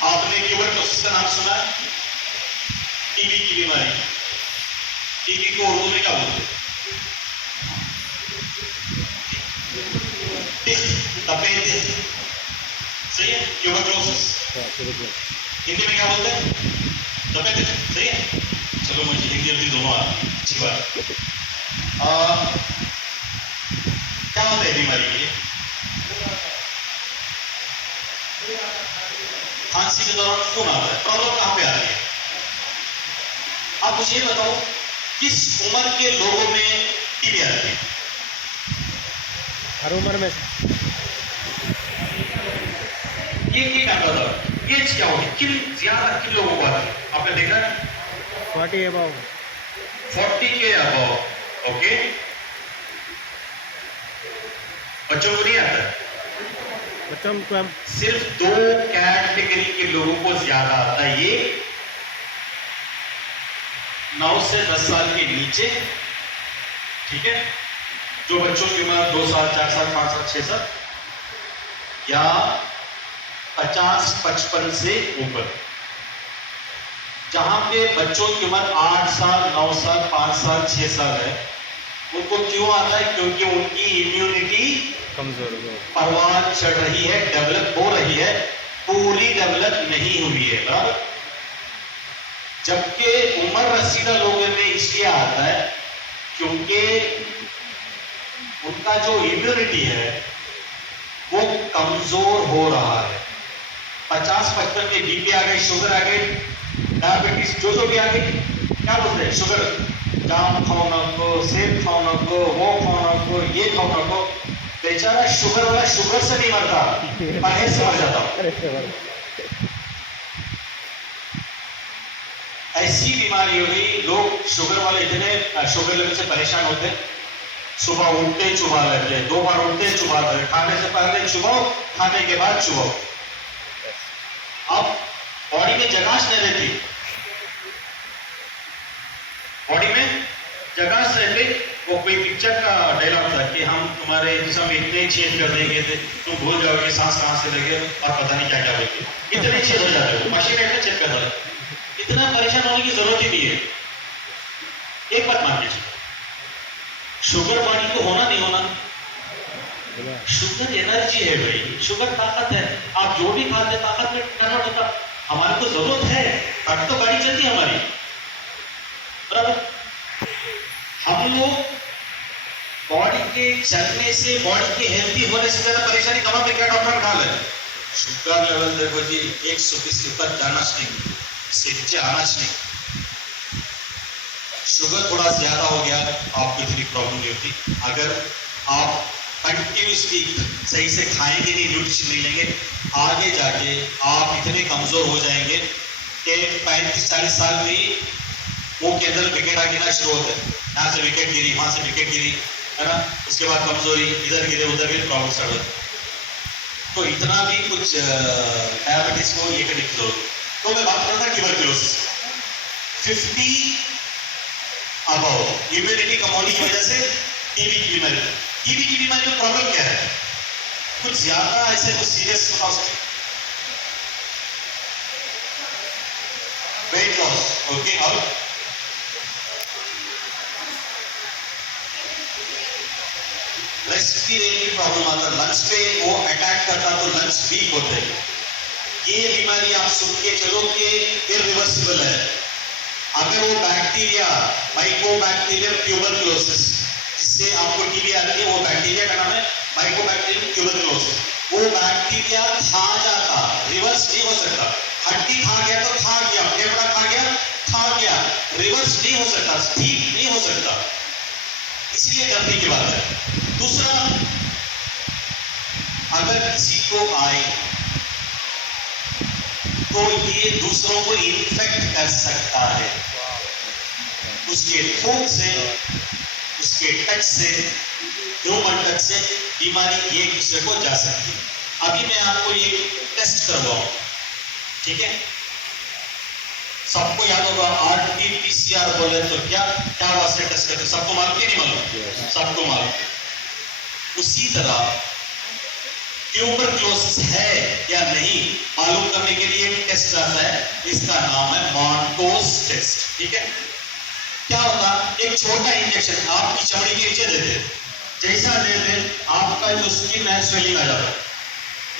आपने ट्यूबरक्लोसिस का नाम सुना है? टीबी की बीमारी। टीबी को उर्दू में क्या बोलते हैं? तपेदिक, सही है। ट्यूबरक्लोसिस हिंदी में क्या बोलते हैं? तपेदिक, सही है। चलो मुझे हिंदी उर्दू दोनों अच्छी बात। क्या होता है बीमारी ये? खांसी के दौरान खून आता है। प्रॉब्लम कहां पे आ रही है? आप मुझे बताओ किस उम्र के लोगों में टीबी आती है? हर उम्र में ये मैं बताओ एज क्या होगी, किन लोगों को आती है? आपने देखा 40 अबाव 40 के अबाव। ओके, बच्चों को नहीं आता है। बच्चों को हम सिर्फ 2 कैटेगरी के लोगों को ज्यादा आता है। ये 9 से 10 साल के नीचे, ठीक है, जो बच्चों की उम्र 2 साल 4 साल 5 साल 6 साल, या 50-55 से ऊपर। जहां पे बच्चों की उम्र 8 साल 9 साल 5 साल 6 साल है, उनको क्यों आता है? क्योंकि उनकी इम्यूनिटी कमजोर हो गए। परवान चढ़ रही है, डेवलप हो रही है, पूरी डेवलप नहीं हुई है, बराबर। जबकि उम्र रसीदा लोगों में इसलिए आता है क्योंकि उनका जो इम्यूनिटी है वो कमजोर हो रहा है। 50-55 में बीपी आ गई, शुगर आ गई, डायबिटीज जो भी आ गई, क्या बोलते हैं? शुगर, जाम खाओ ना को, सेब खाओ ना को, वो खाओ ना को, ये खाओ ना को। बेचारा शुगर वाला शुगर से नहीं मरता, परहेज से मर जाता। ऐसी बीमारी हो गई, लोग शुगर वाले इतने शुगर लेवल से परेशान होते हैं, सुबह उठते चुबा लेते हैं, 2 बार उठते चुबा लेते हैं, खाने से पहले चुबाओ, खाने के बाद चुबाओ। अब बॉडी में जगाश नहीं रहती, बॉडी में जगाश रहते। वो कोई पिक्चर का डायलॉग था कि हम तुम्हारे जिस्म में इतने छेद कर देंगे थे, तुम भूल जाओगे सांस कहां से लगे और पता नहीं क्या क्या बोलते, इतने छेद हो जाते हो। मशीन इतना छेद कर रहा है, इतना परेशान होने की जरूरत ही नहीं है। एक बात मान लीजिए, शुगर बॉडी को होना नहीं होना, शुगर एनर्जी है भाई, शुगर ताकत है। आप जो भी खाते ताकत में कन्वर्ट होता। हमारे को जरूरत है, तब तो गाड़ी चलती है हमारी, बराबर। हम लोग बॉडी के चलने से, बॉडी के हेल्थी होने से ज्यादा परेशानी कहाँ पे क्या डॉक्टर उठा ले? शुगर लेवल देखो जी 120 से ऊपर जाना नहीं, इससे नीचे आना नहीं। शुगर थोड़ा ज्यादा हो गया, आपको इतनी प्रॉब्लम नहीं होती। अगर आप कंटिन्यूसली सही से खाएंगे नहीं, न्यूट्रिशन नहीं लेंगे, आगे जाके आप इतने कमजोर हो जाएंगे कि 35-40 साल में ही मुंह के अंदर विकेट आ गिरना शुरू होते हैं। यहाँ से विकेट गिरी, वहां से विकेट गिरी, है ना, उसके बाद कमजोरी, इधर गिरे उधर गिरे, प्रॉब्लम स्टार्ट होती। तो इतना भी कुछ डायबिटीज को ये करने की जरूरत। तो मैं बात कर रहा था ट्यूबरक्लोसिस 50 अबव इम्यूनिटी कम होने की वजह से टीबी की बीमारी। टीबी की बीमारी में प्रॉब्लम क्या है? कुछ ज्यादा ऐसे कुछ सीरियस बता सकते? Weight loss, okay. और रेस्पिरेटरी प्रॉब्लम आता, लंग्स पे वो अटैक करता तो लंग्स वीक होते हैं। ये बीमारी आप सुन के चलो कि इरिवर्सिबल है। अगर वो बैक्टीरिया, माइकोबैक्टीरियम ट्यूबरक्लोसिस, से आपको टीबी आती है, वो बैक्टीरिया का नाम है माइकोबैक्टीरियम ट्यूबरक्लोसिस। वो बैक्टीरिया खा जाता, रिवर्स नहीं हो सकता। हड्डी खा गया तो खा गया, फेफड़ा खा गया, रिवर्स नहीं हो सकता, ठीक नहीं हो सकता, इसलिए डरने की बात है। दूसरा, अगर किसी को आए तो ये दूसरों को इन्फेक्ट कर सकता है, उसके थूक से, उसके टच से, ह्यूमन टच से बीमारी एक दूसरे को जा सकती है। अभी मैं आपको ये टेस्ट करवाऊं, ठीक है? सबको याद होगा RT-PCR बोले तो क्या वास्ते टेस्ट करते, सबको मालूम कि नहीं मालूम? सबको मालूम। उसी तरह ट्यूबरक्लोसिस है या नहीं मालूम करने के लिए एक टेस्ट आता है, इसका नाम है मॉन्टोस टेस्ट, ठीक है? क्या होता, एक छोटा इंजेक्शन आपकी चमड़ी के नीचे देते, जैसा देते आपका जो स्किन है स्वेलिंग आ जाता है।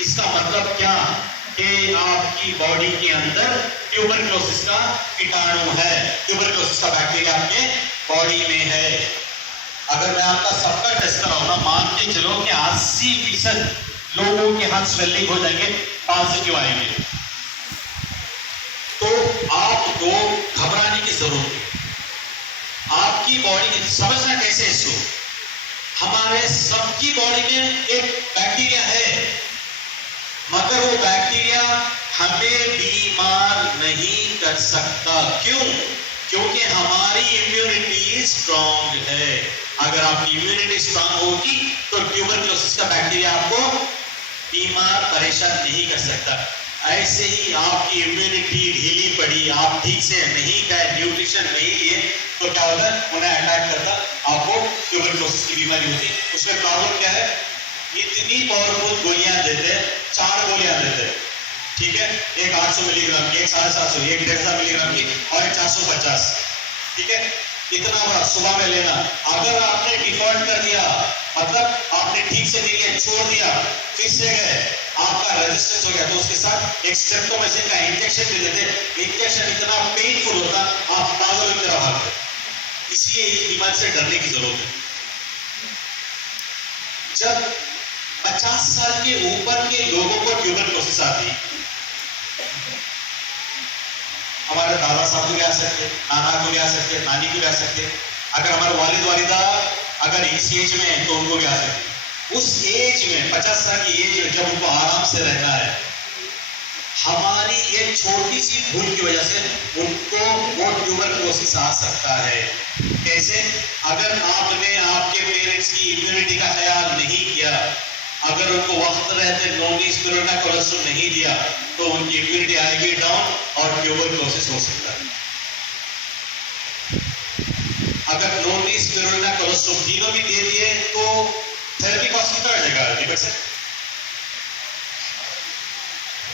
इसका मतलब क्या कि आपकी बॉडी के अंदर ट्यूबरक्लोसिस का कीटाणु है, ट्यूबरक्लोसिस का बैक्टीरिया आपके बॉडी में है। अगर मैं आपका सबका टेस्ट कराऊं ना, मान के चलो कि 80% लोगों के हाथ स्वेलिंग हो जाएंगे, पॉजिटिव आएंगे, तो आपको घबराने की जरूरत है। आपकी बॉडी समझना कैसे है इसको, हमारे सबकी बॉडी में एक बैक्टीरिया है, मगर वो बैक्टीरिया हमें बीमार नहीं कर सकता। क्यों? क्योंकि हमारी इम्यूनिटी स्ट्रांग है। अगर आपकी इम्यूनिटी स्ट्रांग होगी तो ट्यूबरक्लोसिस का बैक्टीरिया आपको बीमार परेशान नहीं कर सकता। ऐसे ही आपकी इम्यूनिटी ढीली पड़ी, आप ठीक से नहीं खाए, न्यूट्रिशन नहीं लिए, तो क्या होता है, उन्हें अटैक करता, आपको ट्यूबरक्लोसिस की बीमारी होती। उसमें प्रॉब्लम क्या है, इतनी पावरफुल गोलियां देते हैं, 4 गोलियां देते हैं, ठीक है? एक 800 मिलीग्राम की, एक 750, एक 150 मिलीग्राम की और एक 450, ठीक है? इतना बड़ा सुबह में लेना। अगर आपने डिफॉल्ट कर दिया, मतलब आपने ठीक से नहीं लिया, छोड़ दिया, फिर से गए, आपका रेजिस्टेंस हो गया, तो उसके साथ एक स्ट्रेप्टोमाइसिन का इंजेक्शन भी देते। इंजेक्शन इतना पेनफुल होता, आप पागल की तरह भागते। इसलिए इस बीमारी से डरने की जरूरत है। जब 50 साल के ऊपर के लोगों को ट्यूबरक्लोसिस आती, हमारे दादा साहब को भी आ सकते, नाना को भी आ सकते, नानी को भी आ सकते, अगर हमारे वालिद वालिदा अगर इस एज में है तो उनको भी आ सकते। उस एज में 50 साल की एज में जब उनको आराम से रहना है, हमारी एक छोटी सी भूल की वजह से उनको वो ट्यूबरक्लोसिस आ सकता है। कैसे? अगर आपने आपके पेरेंट्स की इम्यूनिटी का ख्याल नहीं किया, अगर उनको वक्त रहते नॉन स्पिरुलिना कोलेस्ट्रॉल नहीं दिया, तो उनकी इम्यूनिटी आएगी डाउन और ट्यूबरक्लोसिस हो सकता है। अगर नॉन स्पिरुलिना कोलेस्ट्रॉल तीनों भी दे दिए तो थेरेपी कॉस्ट कितना आ जाएगा लिवर से?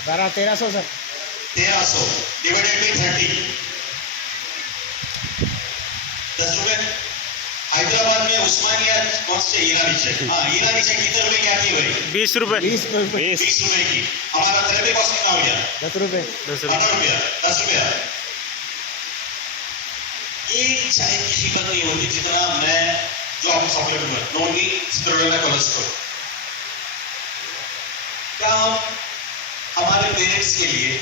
1300 सर। 1300 डिवाइडेड बाई 30, 10 रुपए। हैदराबाद में उस्मानिया कौन से ईरानी चेक, हाँ ईरानी चेक कितने रुपए की आती है भाई? 20 रुपए। 20 रुपए की। हमारा थेरेपी कॉस्ट कितना हो गया? 10 रुपए। 15 रुपया, 10 रुपया। एक चाय की कीमत नहीं होती जितना मैं जो आपको सप्लीमेंट दूंगा, नॉन स्पिरुलिना कोलेस्ट्रॉल। क्या हम हमारे पेरेंट्स के लिए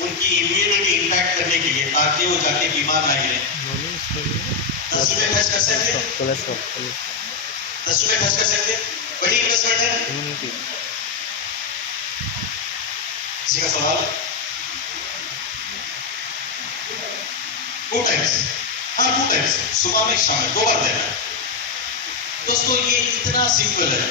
उनकी इम्यूनिटी इंपैक्ट करने के लिए, ताकि वो जाके बीमार ना गिरे, 10 रुपए खर्च कर सकते? 10 रुपए खर्च कर सकते? बड़ी इन्वेस्टमेंट है। किसी का सवाल? 2 टाइम्स, हाँ 2 टाइम्स, सुबह में शाम में 2 बार देना। दोस्तों ये इतना सिंपल है,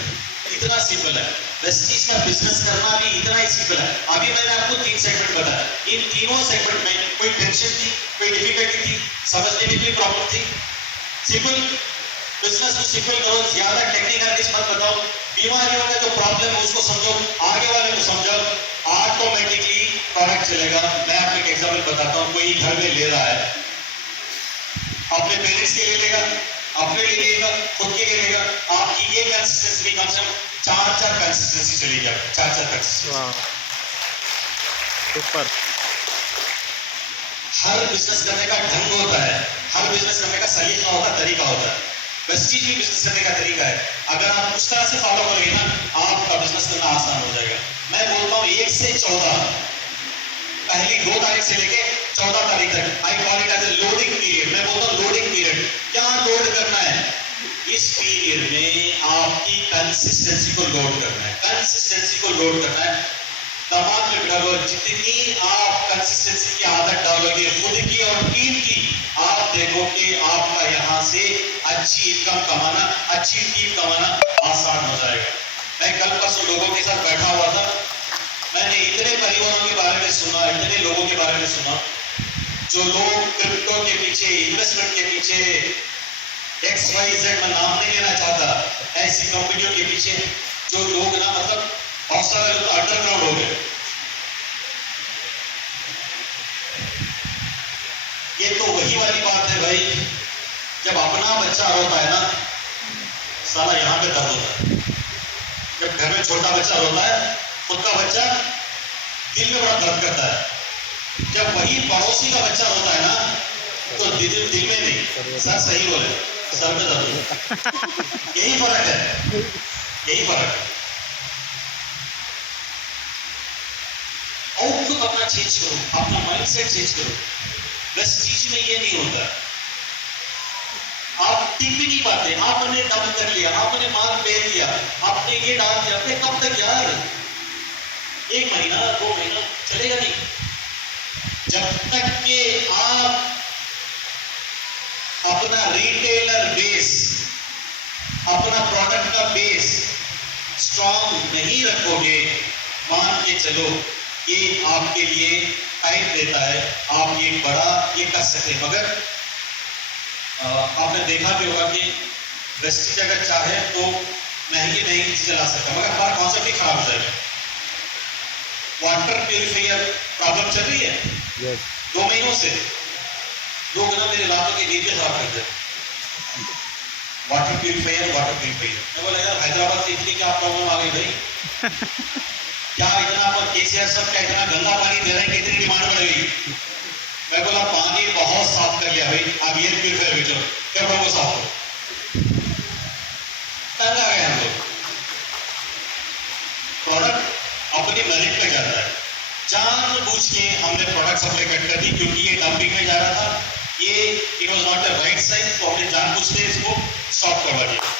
इतना सिंपल है। वेस्टीज का बिजनेस करना भी इतना ही सिंपल है। अभी मैंने आपको 3 सेगमेंट बताया, इन तीनों सेगमेंट में कोई टेंशन थी, कोई डिफिकल्टी थी, समझने में कोई प्रॉब्लम थी? सिंपल बिजनेस को सिंपल करो, ज्यादा टेक्निकल मत बताओ, बीमारियों का जो प्रॉब्लम है उसको समझो, आगे वाले को समझो, ऑटोमेटिकली प्रोडक्ट चलेगा। मैं आपको एक एग्जांपल बताता हूँ। कोई घर में ले रहा है, अपने पेरेंट्स के लिए लेगा, अपने लिए लेगा, खुद के लिए लेगा, आपकी ये कंसिस्टेंसी कम से कम 4 कंसिस्टेंसी चली जाए, 4 कंसिस्टेंसी। सुपर। हर बिजनेस करने का ढंग होता है, हर बिजनेस करने का सलीका होता है, तरीका होता है। वेस्टीज भी बिजनेस करने का तरीका है। अगर आप उस तरह से फॉलो करोगे ना, आपका बिजनेस करना आसान हो जाएगा। मैं बोलता हूँ 1 से 14, पहली 2 तारीख से लेके 14 तारीख तक, I call it as a loading period. मैं बोलता हूँ लोडिंग पीरियड। क्या लोड करना है? इस पीरियड में आपकी कंसिस्टेंसी को लोड करना है, कंसिस्टेंसी को लोड करना है। दिमाग में बिठा लो, जितनी आप कंसिस्टेंसी की आदत डालोगे खुद की और टीम की, आप देखो कि आपका यहाँ से अच्छी इनकम कमाना, अच्छी टीम कमाना आसान हो जाएगा। मैं कल परसों लोगों के साथ बैठा हुआ था, मैंने इतने परिवारों के बारे में सुना, इतने लोगों के बारे में सुना जो लोग क्रिप्टो के पीछे, इन्वेस्टमेंट के पीछे, XYZ मैं नाम नहीं लेना चाहता, ऐसी कंपनियों के पीछे जो लोग ना, मतलब बहुत सारे लोग अंडरग्राउंड हो गए। ये तो वही वाली बात है भाई, जब अपना बच्चा रोता है ना, साला यहाँ पे दर्द होता है। जब घर में छोटा बच्चा रोता है, खुद का बच्चा, दिल में बड़ा दर्द करता है। जब वही पड़ोसी का बच्चा रोता है ना, तो दिल में नहीं, सर सही बोले, सर में दर्द होता है। यही फर्क है, यही फर्क है। आउटलुक अपना चेंज करो, अपना माइंडसेट चेंज करो। बस चीज में ये नहीं होता, आप टिक भी नहीं पाते। आपने डंप कर लिया, आपने माल बेच दिया, आपने ये डाल दिया, आपने कब तक यार? 1 महीना 2 महीना चलेगा नहीं, जब तक कि आप अपना रिटेलर बेस, अपना प्रोडक्ट का बेस स्ट्रॉन्ग नहीं रखोगे। मान के चलो ये आपके लिए टाइम देता है, आप ये बड़ा ये कर सकते हैं, मगर आपने देखा भी होगा कि वेस्टेज अगर चाहे तो महंगी महंगी चीजें ला सकता है, मगर हमारा कॉन्सेप्ट ही खराब हो जाएगा। वाटर प्यूरिफायर प्रॉब्लम चल रही है यस 2 महीनों से, लोग ना मेरे रातों की नींद खराब करते हैं। Water purifier, water purifier. मैं बोला यार हैदराबाद से इतनी क्या प्रॉब्लम आ गई भाई? क्या इतना पर केसीआर सब क्या इतना गंदा पानी दे रहे हैं कि इतनी डिमांड बढ़ गई? मैं बोला पानी बहुत साफ कर लिया भाई, अब ये प्यूरिफायर बेचो, क्या को साफ करो। तंग आ गए हम लोग। प्रोडक्ट अपनी मेरिट पे जाता है, जानबूझ के हमने प्रोडक्ट सप्लाई कट कर दी क्योंकि ये डंपिंग में जा रहा था, ये it was not the right side, तो हमने जानबूझ के इसको स्टॉप करवा दिया।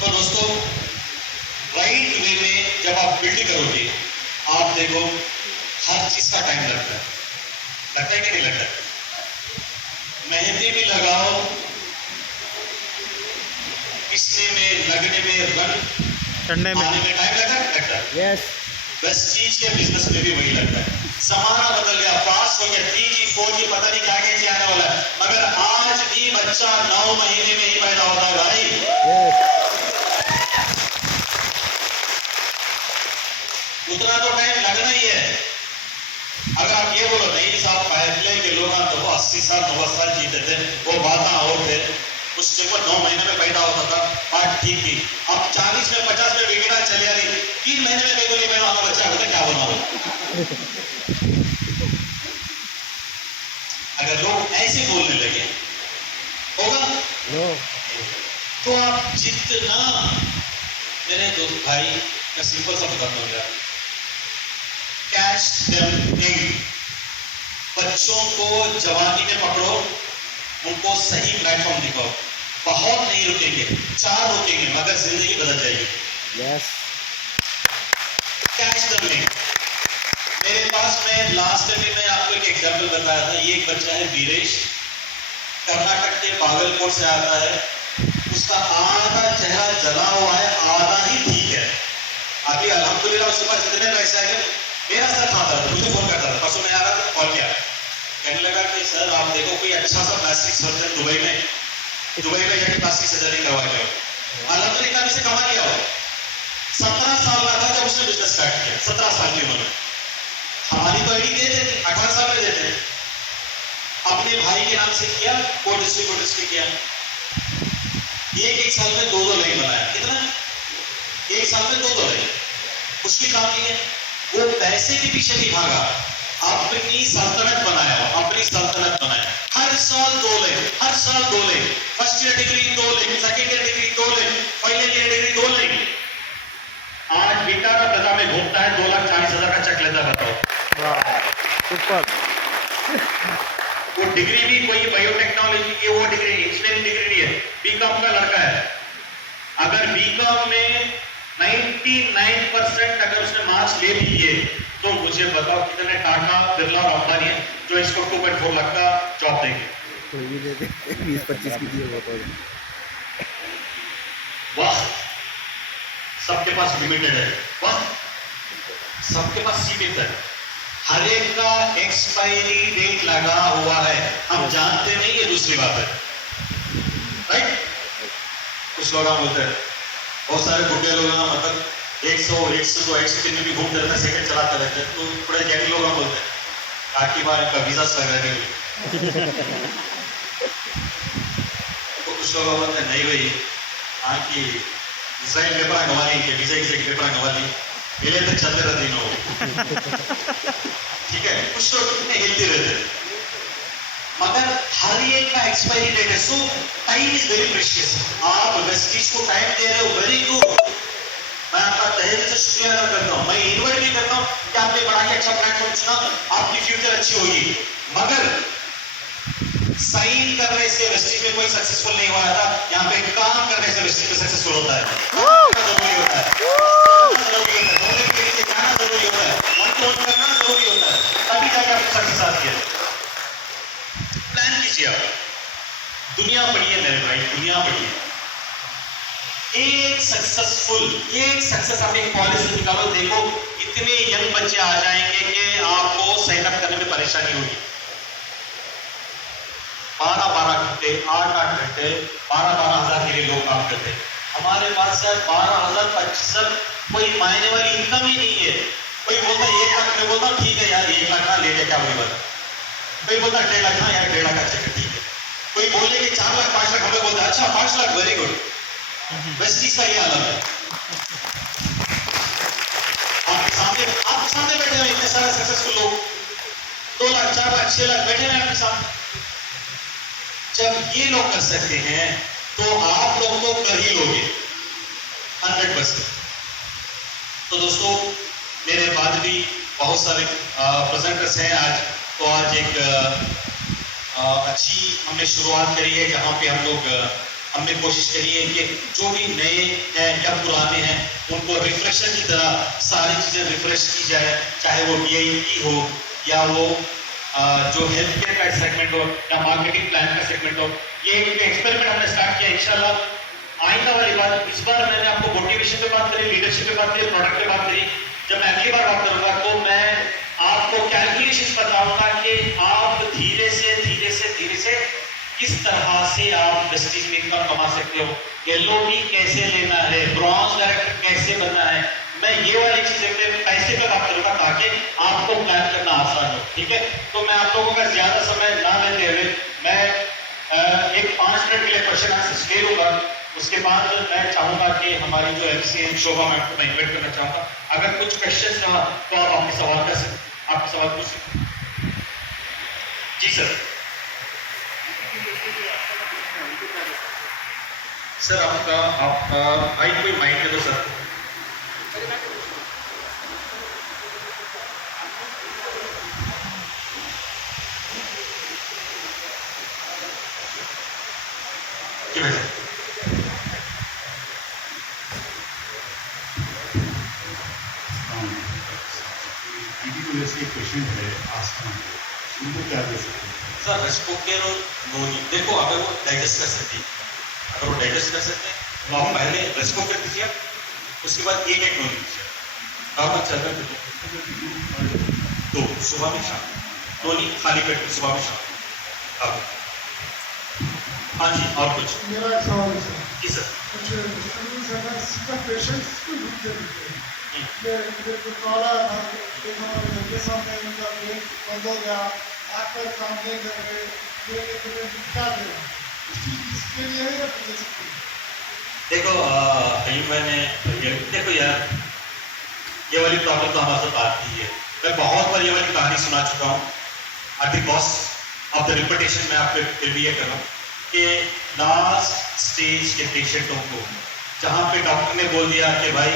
तो दोस्तों राइट वे में जब आप बिल्ड करोगे, आप देखो हर चीज का टाइम लगता है कि नहीं लगता? मेहंदी भी लगाओ, पिसने में, लगने में, रंग ठंडे में आने में टाइम लगता है। यस बस चीज के बिजनेस में भी वही लगता है। जमाना बदल गया, पास हो गया, 3G 4G पता नहीं क्या क्या आने वाला है, मगर आज भी बच्चा 9 महीने में ही पैदा होता है भाई। यस उतना तो टाइम लगना ही है। अगर आप ये बोलो नहीं साहब पहले के लोग तो वो 80 साल 90 साल जीते थे, वो बातें और थे, उसके ऊपर 9 महीने में पैदा होता था, बात ठीक थी। अब 40 में 50 में विकेटा चले आ रही, 3 महीने में मेरे को नहीं पैदा होना बच्चा होता, क्या बनाओ? अगर लोग ऐसे बोलने लगे होगा नो तो आप जितना, मेरे दोस्त भाई मैं सिंपल सा बताता हूँ यार, कैच देम यंग। बच्चों को जवानी में पकड़ो, उनको सही प्लेटफॉर्म दिखाओ। बहुत नहीं रुकेंगे, 4 रुकेंगे, मगर जिंदगी बदल जाएगी। Yes catch them young. मेरे पास में लास्ट में मैं आपको एक एग्जांपल बताया था, ये एक बच्चा है वीरेश, कर्नाटक के बागलकोट से आता है, उसका आधा चेहरा जला हुआ है, आधा ही ठीक है। अभी अल्हम्दुलिल्लाह उसके पास इतने पैसे आए, मेरा सर खाता था, मुझे फोन करता था, परसों मैं आ रहा था, कॉल किया, कहने लगा कि सर आप देखो कोई अच्छा सा प्लास्टिक सर्जन दुबई में जाके प्लास्टिक सर्जरी करवा के आओ। अल्हम्दुलिल्लाह इसे कमा लिया हो। 17 साल का था जब उसने बिजनेस स्टार्ट किया, 17 साल की उम्र में। हमारी तो आईडी देते थे, 18 साल में देते, अपने भाई के नाम से किया, कोर्ट डिस्ट्रिक्ट किया, एक साल में 2-2 लाइन बनाया। कितना? 1 साल में 2-2 लाइन। मुश्किल काम नहीं है, वो पैसे के पीछे नहीं भागा, अपनी सल्तनत बनाया, अपनी सब 2 लें, फर्स्ट ईयर डिग्री 2 लें, सेकेंड ईयर डिग्री 2 लें, फाइनल ईयर डिग्री 2 लें। आज बिटारा प्रजा में घूमता है, 2,40,000 का चेक लेता है, बताओ। वाह सुपर। वो डिग्री भी कोई बायोटेक्नोलॉजी की वो डिग्री, इंजीनियरिंग डिग्री नहीं है, बीकॉम का लड़का है। अगर बीकॉम में 99% अगर उसने मार्क्स ले लिए तो मुझे बताओ कितने टाटा, बिरला और अंबानी है जो इसको 2.4 लाख का जॉब देंगे। कोई भी दे दे 20-25 की दिए वो तो। वक्त सबके पास लिमिटेड है, वक्त सबके पास सीमित है, हर एक का एक्सपायरी डेट लगा हुआ है, हम जानते नहीं, ये दूसरी बात है, राइट। कुछ लोग बोलते हैं, बहुत सारे बुढ़े लोग मतलब 100-102 में भी घूमते रहते हैं, साइकिल चलाते रहते हैं, तो बड़े ज्ञानी लोग बोलते हैं काकी बार इनका वीजा लगाने तो कुछ लोग बोलते हैं नहीं भाई, हाँ कि इसराइल पेपर गंवा ली, वीजा की पेपर गंवा ली, मिले तो चलते रहते हैं, ठीक है। कुछ लोग कितने हिलते रहते हैं, मगर हर एक का एक्सपायरी डेट है। सो टाइम इज वेरी प्रेशियस। आप वेस्टीज को टाइम दे रहे हो, वेरी गुड, मैं आपका तहे दिल से शुक्रिया अदा करता हूँ। मैं इन्वाइट भी करता हूँ कि आपने बड़ा ही अच्छा प्लेटफॉर्म चुना, आपकी फ्यूचर अच्छी होगी, मगर साइन करने से वेस्टीज में कोई सक्सेसफुल नहीं हुआ था, यहाँ पे काम करने से वेस्टीज में सक्सेसफुल होता है। जरूरी होता है, जरूरी होता है, दोनों के लिए जाना जरूरी होता है, वन करना जरूरी होता है, तभी जाकर आपको सक्सेस आती है। प्लान कीजिए आप, दुनिया पढ़िए मेरे भाई, दुनिया पढ़िए। एक सक्सेस आप एक कॉलेज से निकालो, देखो इतने यंग बच्चे आ जाएंगे कि आपको सेटअप करने में परेशानी होगी। 12-12 घंटे, 8-8 घंटे, 12-12 हजार के लिए लोग काम करते हैं। हमारे पास सर 12,000-25,000 कोई मायने वाली इनकम ही नहीं है। कोई बोलता है 1 लाख, मैं बोलता हूँ ठीक है यार 1 लाख ना ले ले, क्या बुरी बात है। कोई बोलता है 1.5 लाख, हाँ यार 1.5 लाख अच्छा है, ठीक है। कोई बोले कि 4 लाख 5 लाख, हमें बोलता है अच्छा 5 लाख, वेरी गुड। वेस्टीज का ये हालत है। आपके सामने बैठे हैं इतने सारे सक्सेसफुल लोग, 2 लाख 4 लाख 6 लाख बैठे हैं आपके सामने। जब ये लोग कर सकते हैं तो आप लोग तो कर ही लोगे 100%। तो दोस्तों मेरे बाद भी बहुत सारे प्रेजेंटर्स हैं आज, तो आज एक अच्छी हमने शुरुआत करी है, जहाँ पे हम लोग हमने कोशिश करी है कि जो भी नए हैं या पुराने हैं उनको रिफ्रेशर की तरह सारी चीज़ें रिफ्रेश की जाए, चाहे वो DIT हो या वो जो हेल्थ केयर का सेगमेंट हो या मार्केटिंग प्लान का सेगमेंट हो। ये एक एक्सपेरिमेंट हमने स्टार्ट किया, इंशाल्लाह आइंदा वाली बात, इस बार मैंने आपको मोटिवेशन पे बात करी, लीडरशिप पे बात करी, प्रोडक्ट पे बात करी। जब मैं अगली बार बात करूंगा तो मैं आपको कैलकुलेशंस बताऊंगा कि आप धीरे से किस तरह से आप वेस्टीज में इनकम कमा सकते हो, LOD कैसे लेना है, ब्रॉन्ज डायरेक्टर कैसे बनना है। मैं ये वाली चीजें पे पैसे पे बात करूंगा ताकि आपको प्लान करना आसान हो, ठीक है। तो मैं आप लोगों का ज्यादा समय ना लेते हुए मैं एक 5 मिनट के लिए क्वेश्चन आंसर ले लूंगा। उसके बाद मैं चाहूंगा कि हमारी जो MC हैं शोभा मैम को मैं इन्वाइट करना चाहूंगा। अगर कुछ क्वेश्चन रहा तो आप आपके सवाल कर सकते, आपके सवाल पूछ सकते। जी सर। सर आपका हाइट कोई माइंड में तो सर क्या है? पेशेंट है आस्थमा के, उनको क्या दे सकते हैं? सर रेस्पोकेर और नोनी, देखो अगर वो डाइजेस्ट कर सकती, अगर वो डाइजेस्ट कर सकते हैं तो आप पहले रेस्पोकेर दीजिए, उसके बाद एक नोनी दीजिए। आप अच्छा कर दो सुबह में शाम, नोनी खाली पेट में सुबह में शाम। अब हाँ जी, और कुछ? मेरा एक सवाल है सर। जी सर। कुछ पेशेंट्स को ढूंढते रहते हैं, कॉला के सामने उनका पेट बंद हो गया, आँख पर काम नहीं कर रहे, क्या करें इसके लिए है या पूछ सकते हैं? देखो अयूब भाई ने देखो यार, ये वाली प्रॉब्लम तो हमारे साथ आती है। मैं बहुत बार ये वाली कहानी सुना चुका हूँ। At the cost of the repetition मैं आपको फिर भी ये कर रहा हूँ। कि लास्ट स्टेज के पेशेंटों को जहाँ पे डॉक्टर ने बोल दिया कि भाई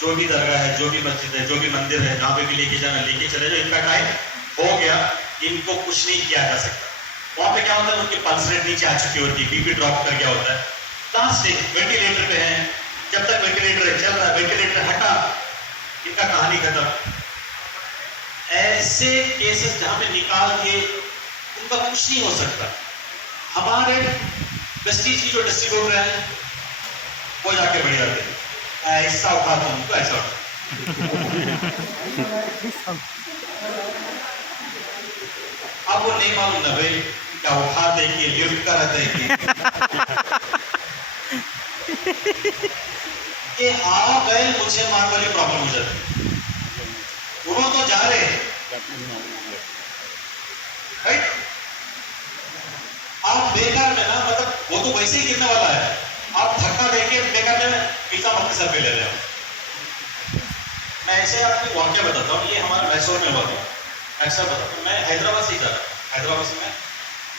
जो भी दरगाह है, जो भी मस्जिद है, जो भी मंदिर है, जहाँ पे भी लेके जाना लेके चले जाओ, इनका टाइम हो गया, इनको कुछ नहीं किया जा सकता। वहाँ पे क्या होता है, उनकी पल्स रेट नीचे आ चुकी होती है, बीपी ड्रॉप कर गया होता है, लास्ट स्टेज वेंटिलेटर पे है, जब तक वेंटिलेटर चल रहा है, वेंटिलेटर हटा, इनका कहानी खत्म। ऐसे केसेस जहाँ पे निकाल के उनका कुछ नहीं हो सकता। हमारे वेस्टीज की जो डिस्ट्रीब्यूटर है वो जाके बढ़ जाते हैं, ऐसा उठा तुमको ऐसा उठा। अब वो नहीं मालूम ना भाई क्या उठा देंगे, लिफ्ट करा देंगे, ये आ गए मुझे मार वाली प्रॉब्लम हो जाती। दोनों तो जा रहे हैं, राइट? आप बेकार में ना, मतलब वो तो वैसे ही गिरने वाला है, आप धक्का देके बेकार में पिज्जा अपने सर पे ले रहे हो। मैं ऐसे आपको वाक्य बताता हूँ, ये हमारा मैसूर में हुआ था। ऐसा बताता हूँ, मैं हैदराबाद से ही जा रहा था, हैदराबाद से मैं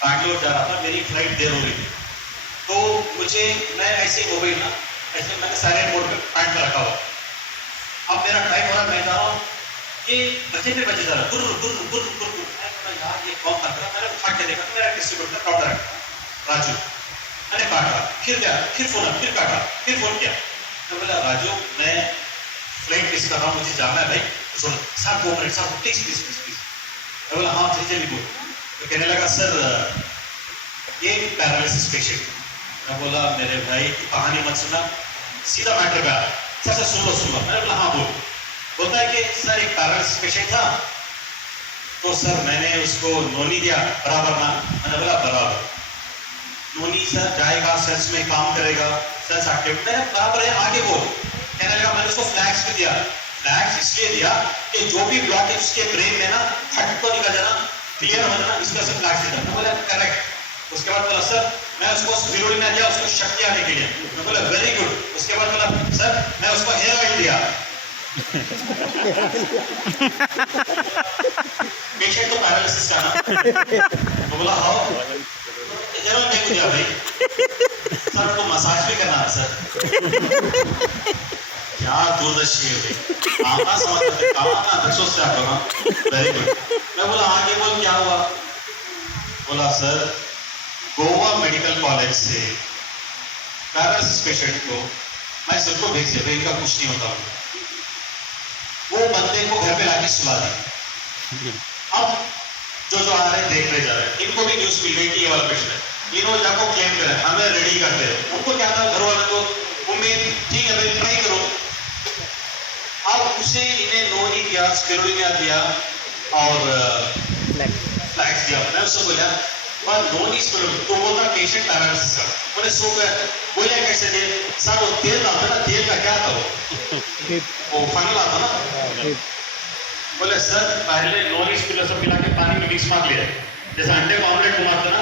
बैंगलोर जा रहा था, मेरी फ्लाइट देर हो रही थी, तो मुझे मैं ऐसे हो गई ना, ऐसे मैंने साइलेंट मोड पे पैंट में रखा हुआ। अब मेरा टाइम हो रहा, मैं जा रहा हूँ, ये बचे पे बचे जा रहा, गुर गुर गुर गुर गुर। यार ये कौन कर रहा, मैंने उठा के देखा, मेरा डिस्ट्रीब्यूटर काउंटर है राजू, मैंने काटा, फिर क्या, फिर फोन, फिर काटा, फिर फोन किया। मैं बोला राजू मैं फ्लाइट मिस कर रहा हूँ, मुझे जाना है भाई, तो सुनो साहब 2 मिनट साहब प्लीज प्लीज प्लीज प्लीज। मैं बोला हाँ जल्दी बोल। तो कहने लगा सर ये पैरालिसिस पेशेंट। मैं बोला मेरे भाई तू कहानी मत सुना, सीधा मैटर पे आ, सर सुन लो। मैंने बोला हाँ बोल। बोलता है कि सर एक पैरालिसिस पेशेंट था, तो सर मैंने उसको नोनी दिया बराबर ना। मैंने बोला बराबर नोनी सर जाएगा, सेल्स में काम करेगा, सेल्स एक्टिव, मैंने बराबर है आगे बोल। कहने लगा मैंने उसको फ्लैक्स भी दिया। फ्लैक्स इसलिए दिया कि जो भी ब्लॉकेज उसके ब्रेन में ना फट तो निकल जाना, क्लियर हो जाना, इसका सब फ्लैक्स दिया। मैं बोला करेक्ट। उसके बाद बोला सर मैं उसको स्पिरुलिना दिया उसको शक्ति आने के लिए। मैं बोला वेरी गुड। उसके बाद बोला सर मैं उसको हेयर ऑयल दिया। पेशेंट तो पैरालिसिस का ना। मैं बोला हाउ, हेयर ऑयल नहीं दिया भाई। सर तो मसाज भी करना है सर। क्या दूरदर्शी है भाई, आना समझते आना दक्षों से आप लोग। Very good. मैं बोला आगे बोल क्या हुआ। बोला सर गोवा मेडिकल कॉलेज से पैरालिसिस पेशेंट को मैं सिर्फ भेज दिया भाई, इनका कुछ नहीं होता। वो बंदे को घर पे लाके सुला दी। अब जो आ रहे देख रहे जा रहे हैं, इनको भी न्यूज मिल गई कि ये वाला पेशेंट है, इन्होंने जाको क्लेम करा, हमें रेडी करते हैं। उनको क्या था घर वालों को उम्मीद ठीक है भाई ट्राई करो। अब उसे इन्हें नोनी दिया, स्पिरुलिना दिया और फ्लैक्स दिया। मैं उससे बोला और नोनी स्पिरुलिना तो बोलता पेशेंट पैरालिसिस का। मैंने सो गया, बोला कैसे थे सर वो तेल आता ना, तेल का क्या था वो फाइनल आता ना। बोले सर पहले नॉन स्पिरुलिना पिला के पानी में मिक्स मार लिया, जैसे अंडे को ऑमलेट को मारते ना,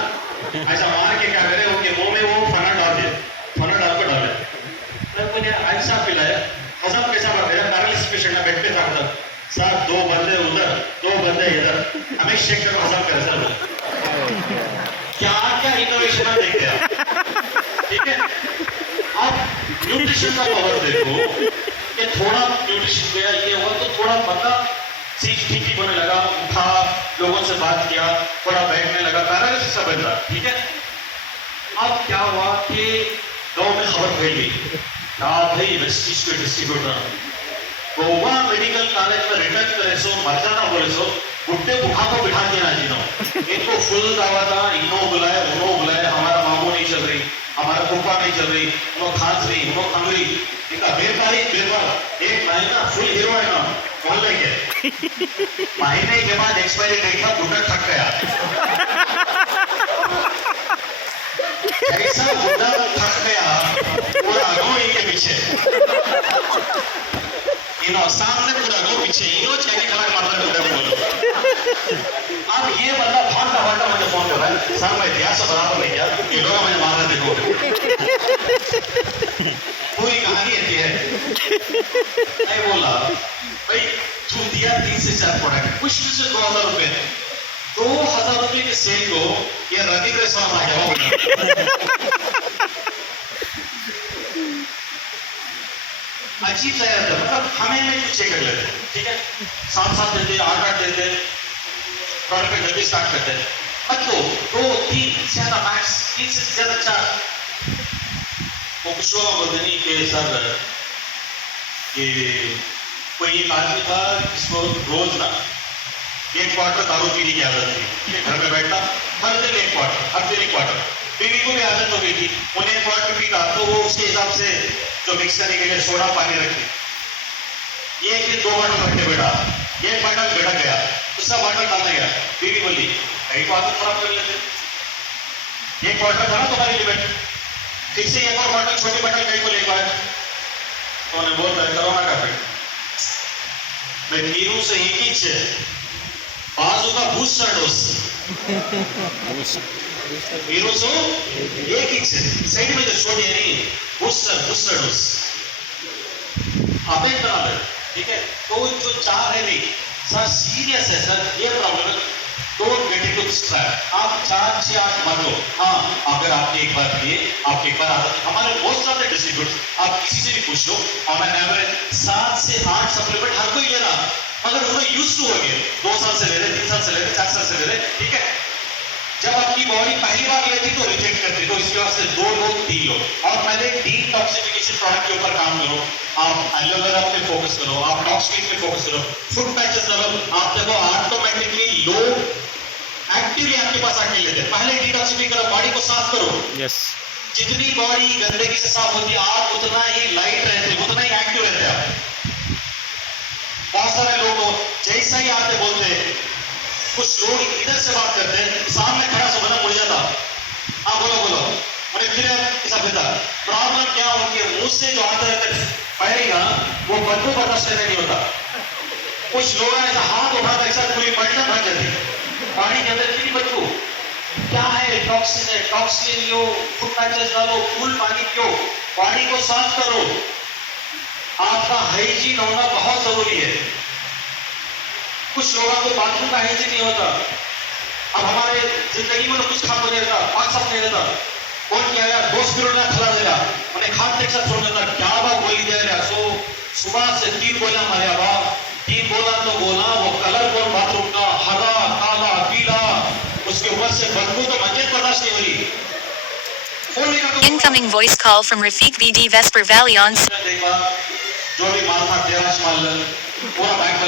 ऐसा मार के क्या करे उनके मुंह में वो फना डाल दिया, फना डाल कर डाले। तब मुझे ऐसा पिलाया, हजम कैसा बढ़ गया। पैरालिसिस पेशेंट बेड पे था सर, 2 बंदे उधर 2 बंदे इधर, हमें शेक कर हजम करे सर। क्या क्या इनोवेशन आप देखते हैं, ठीक है। अब न्यूट्रिशन का पावर देखो कि थोड़ा न्यूट्रिशन गया ये हुआ तो थोड़ा बंदा सीख ठीक होने लगा, उठा, लोगों से बात किया, थोड़ा बैठने लगा, पैरालिसिस से बचा, ठीक है। अब क्या हुआ कि गांव में खबर फैल गई, हाँ भाई वेस्टीज के डिस्ट्रीब्यूटर गोवा मेडिकल कॉलेज में रिटर्न करे सो मर जाना बोले सो बुढ़े बुढ़ा को बिठा के ना जीना। इनको फुल दावा था, इनो बुलाए उनो बुलाए, हमारा मामू नहीं चल रही, हमारा फूफा नहीं चल रही, उनो खांस रही, उनो खंग रही, इनका बेकार 1 महीना फुल हीरो है ना मोहल्ले के। महीने के बाद एक्सपायरी डेट था, बुढ़ा थक गया। ऐसा बुढ़ा थक गया पूरा गो इनके पीछे, इनो सामने पूरा गो पीछे, इनो छेके खड़ा मार रहा है बोलो। अब ये बंदा भागता भागता मुझे फोन कर रहा है, सर मैं इतिहास से बराबर नहीं किया, ये लोग मुझे मार रहे देखो। पूरी कहानी ऐसी है। मैं बोला भाई तू दिया 3 से 4 प्रोडक्ट, मुश्किल से 2000 रुपए, 2000 रुपए के सेल को ये रनिंग रेस वाला भाग गया अजीब सा रहता है, मतलब हमें कुछ चेक कर लेते हैं, ठीक है, 7 देते, 8 देते, प्रोडक्ट पे जल्दी स्टार्ट करते हैं, मत लो 2 3 ज्यादा मैक्स 3 से ज्यादा 4। वो कुछ लोग बोलते नहीं कि सर ये कोई एक आदमी था जिसको रोज ना 1 क्वार्टर दारू पीने की आदत थी, घर में बैठता हर दिन 1 क्वार्टर, हर दिन 1 क्वार्टर, बीवी को भी आदत हो गई थी, उन्हें 1 क्वार्टर पीता तो वो उसके हिसाब से जो मिक्स करने के लिए सोडा पानी रखे, ये कि 2 बॉटल रखे बेटा, 1 बॉटल बेटा गया, दूसरा बॉटल डालने गया, बीवी बोली कहीं को आदत खराब कर लेते, 1 क्वार्टर था ना तुम्हारी लिमिट, फिर से 1 और बॉटल छोटी बॉटल कहीं को लेकर आए, तो उन्हें बोलता है करो ना का फिर मैं कीरू से ही किच बाजू का बूस्टर डोज कीरू सो ये किच साइड में जो छोटी है नहीं बूस्टर डोज आप एक बना ले, ठीक है, तो जो 4 है नहीं सर सीरियस है सर, ये प्रॉब्लम है, don't get into this trap, आप 4 6 8 मत लो, हाँ अगर आपने एक बार लिए, आपके एक बार आदत, हमारे मोस्ट ऑफ द डिस्ट्रीब्यूटर्स आप किसी से भी पूछ लो ऑन एन एवरेज 7 से 8 सप्लीमेंट हर कोई ले रहा, मगर वो यूज टू हो गए, 2 साल से ले रहे, 3 साल से ले रहे, 4 साल से ले रहे, ठीक है, जब आपकी बॉडी पहली बार लेती तो रिजेक्ट करती, तो इसके वास्ते 2 लोग 3 लोग, और पहले डिटॉक्सिफिकेशन प्रोडक्ट के ऊपर काम करो, आप एलोवेरा पे फोकस करो, आप टॉक्सिन पे फोकस करो, फुट पैचेस डालो, आप देखो ऑटोमेटिकली लोग एक्टिवली आपके पास आके लेते हैं, पहले डिटॉक्सिफाई करो, बॉडी को साफ करो, यस जितनी बॉडी गंदगी से साफ होती है आप उतना ही लाइट रहते हैं, उतना ही एक्टिव रहते हैं आप। बहुत सारे लोग जैसा ही आते बोलते हैं, कुछ लोग इधर से बात करते हैं, सामने खड़ा से बना मुड़ जाता, हाँ बोलो उन्हें फिर ऐसा कहता, प्रॉब्लम क्या होती है, मुंह से जो आता है पहलेगा वो बदबू बर्दाश्त नहीं होता, कुछ लोग ऐसा हाथ उठाता एक साथ पूरी बटन भर जाती, पानी के अंदर इतनी बदबू क्या है, टॉक्सिन है, टॉक्सिन लो, फुट पैचेस डालो, कूल पानी पियो, बॉडी को साफ करो, आपका हाइजीन होना बहुत जरूरी है। कुछ लोगों को बाथरूम का हाइजीन नहीं होता, अब हमारे जिंदगी में तो कुछ काम नहीं रहता, 5 साल नहीं रहता, कौन क्या यार 2 किलो ना खिला देगा, उन्हें खाते एक साथ छोड़ देता, क्या बात बोली दे रहा, सो सुबह से 3 बोला हमारे बाप, 3 बोला तो बोला, वो कलर कौन बाथरूम का, हरा काला पीला, उसके ऊपर से बदबू तो मंजिल बर्दाश्त नहीं हो रही। Incoming voice call from Rafiq BD Vesper Valley on जो भी माल था 13 माल पूरा बैंक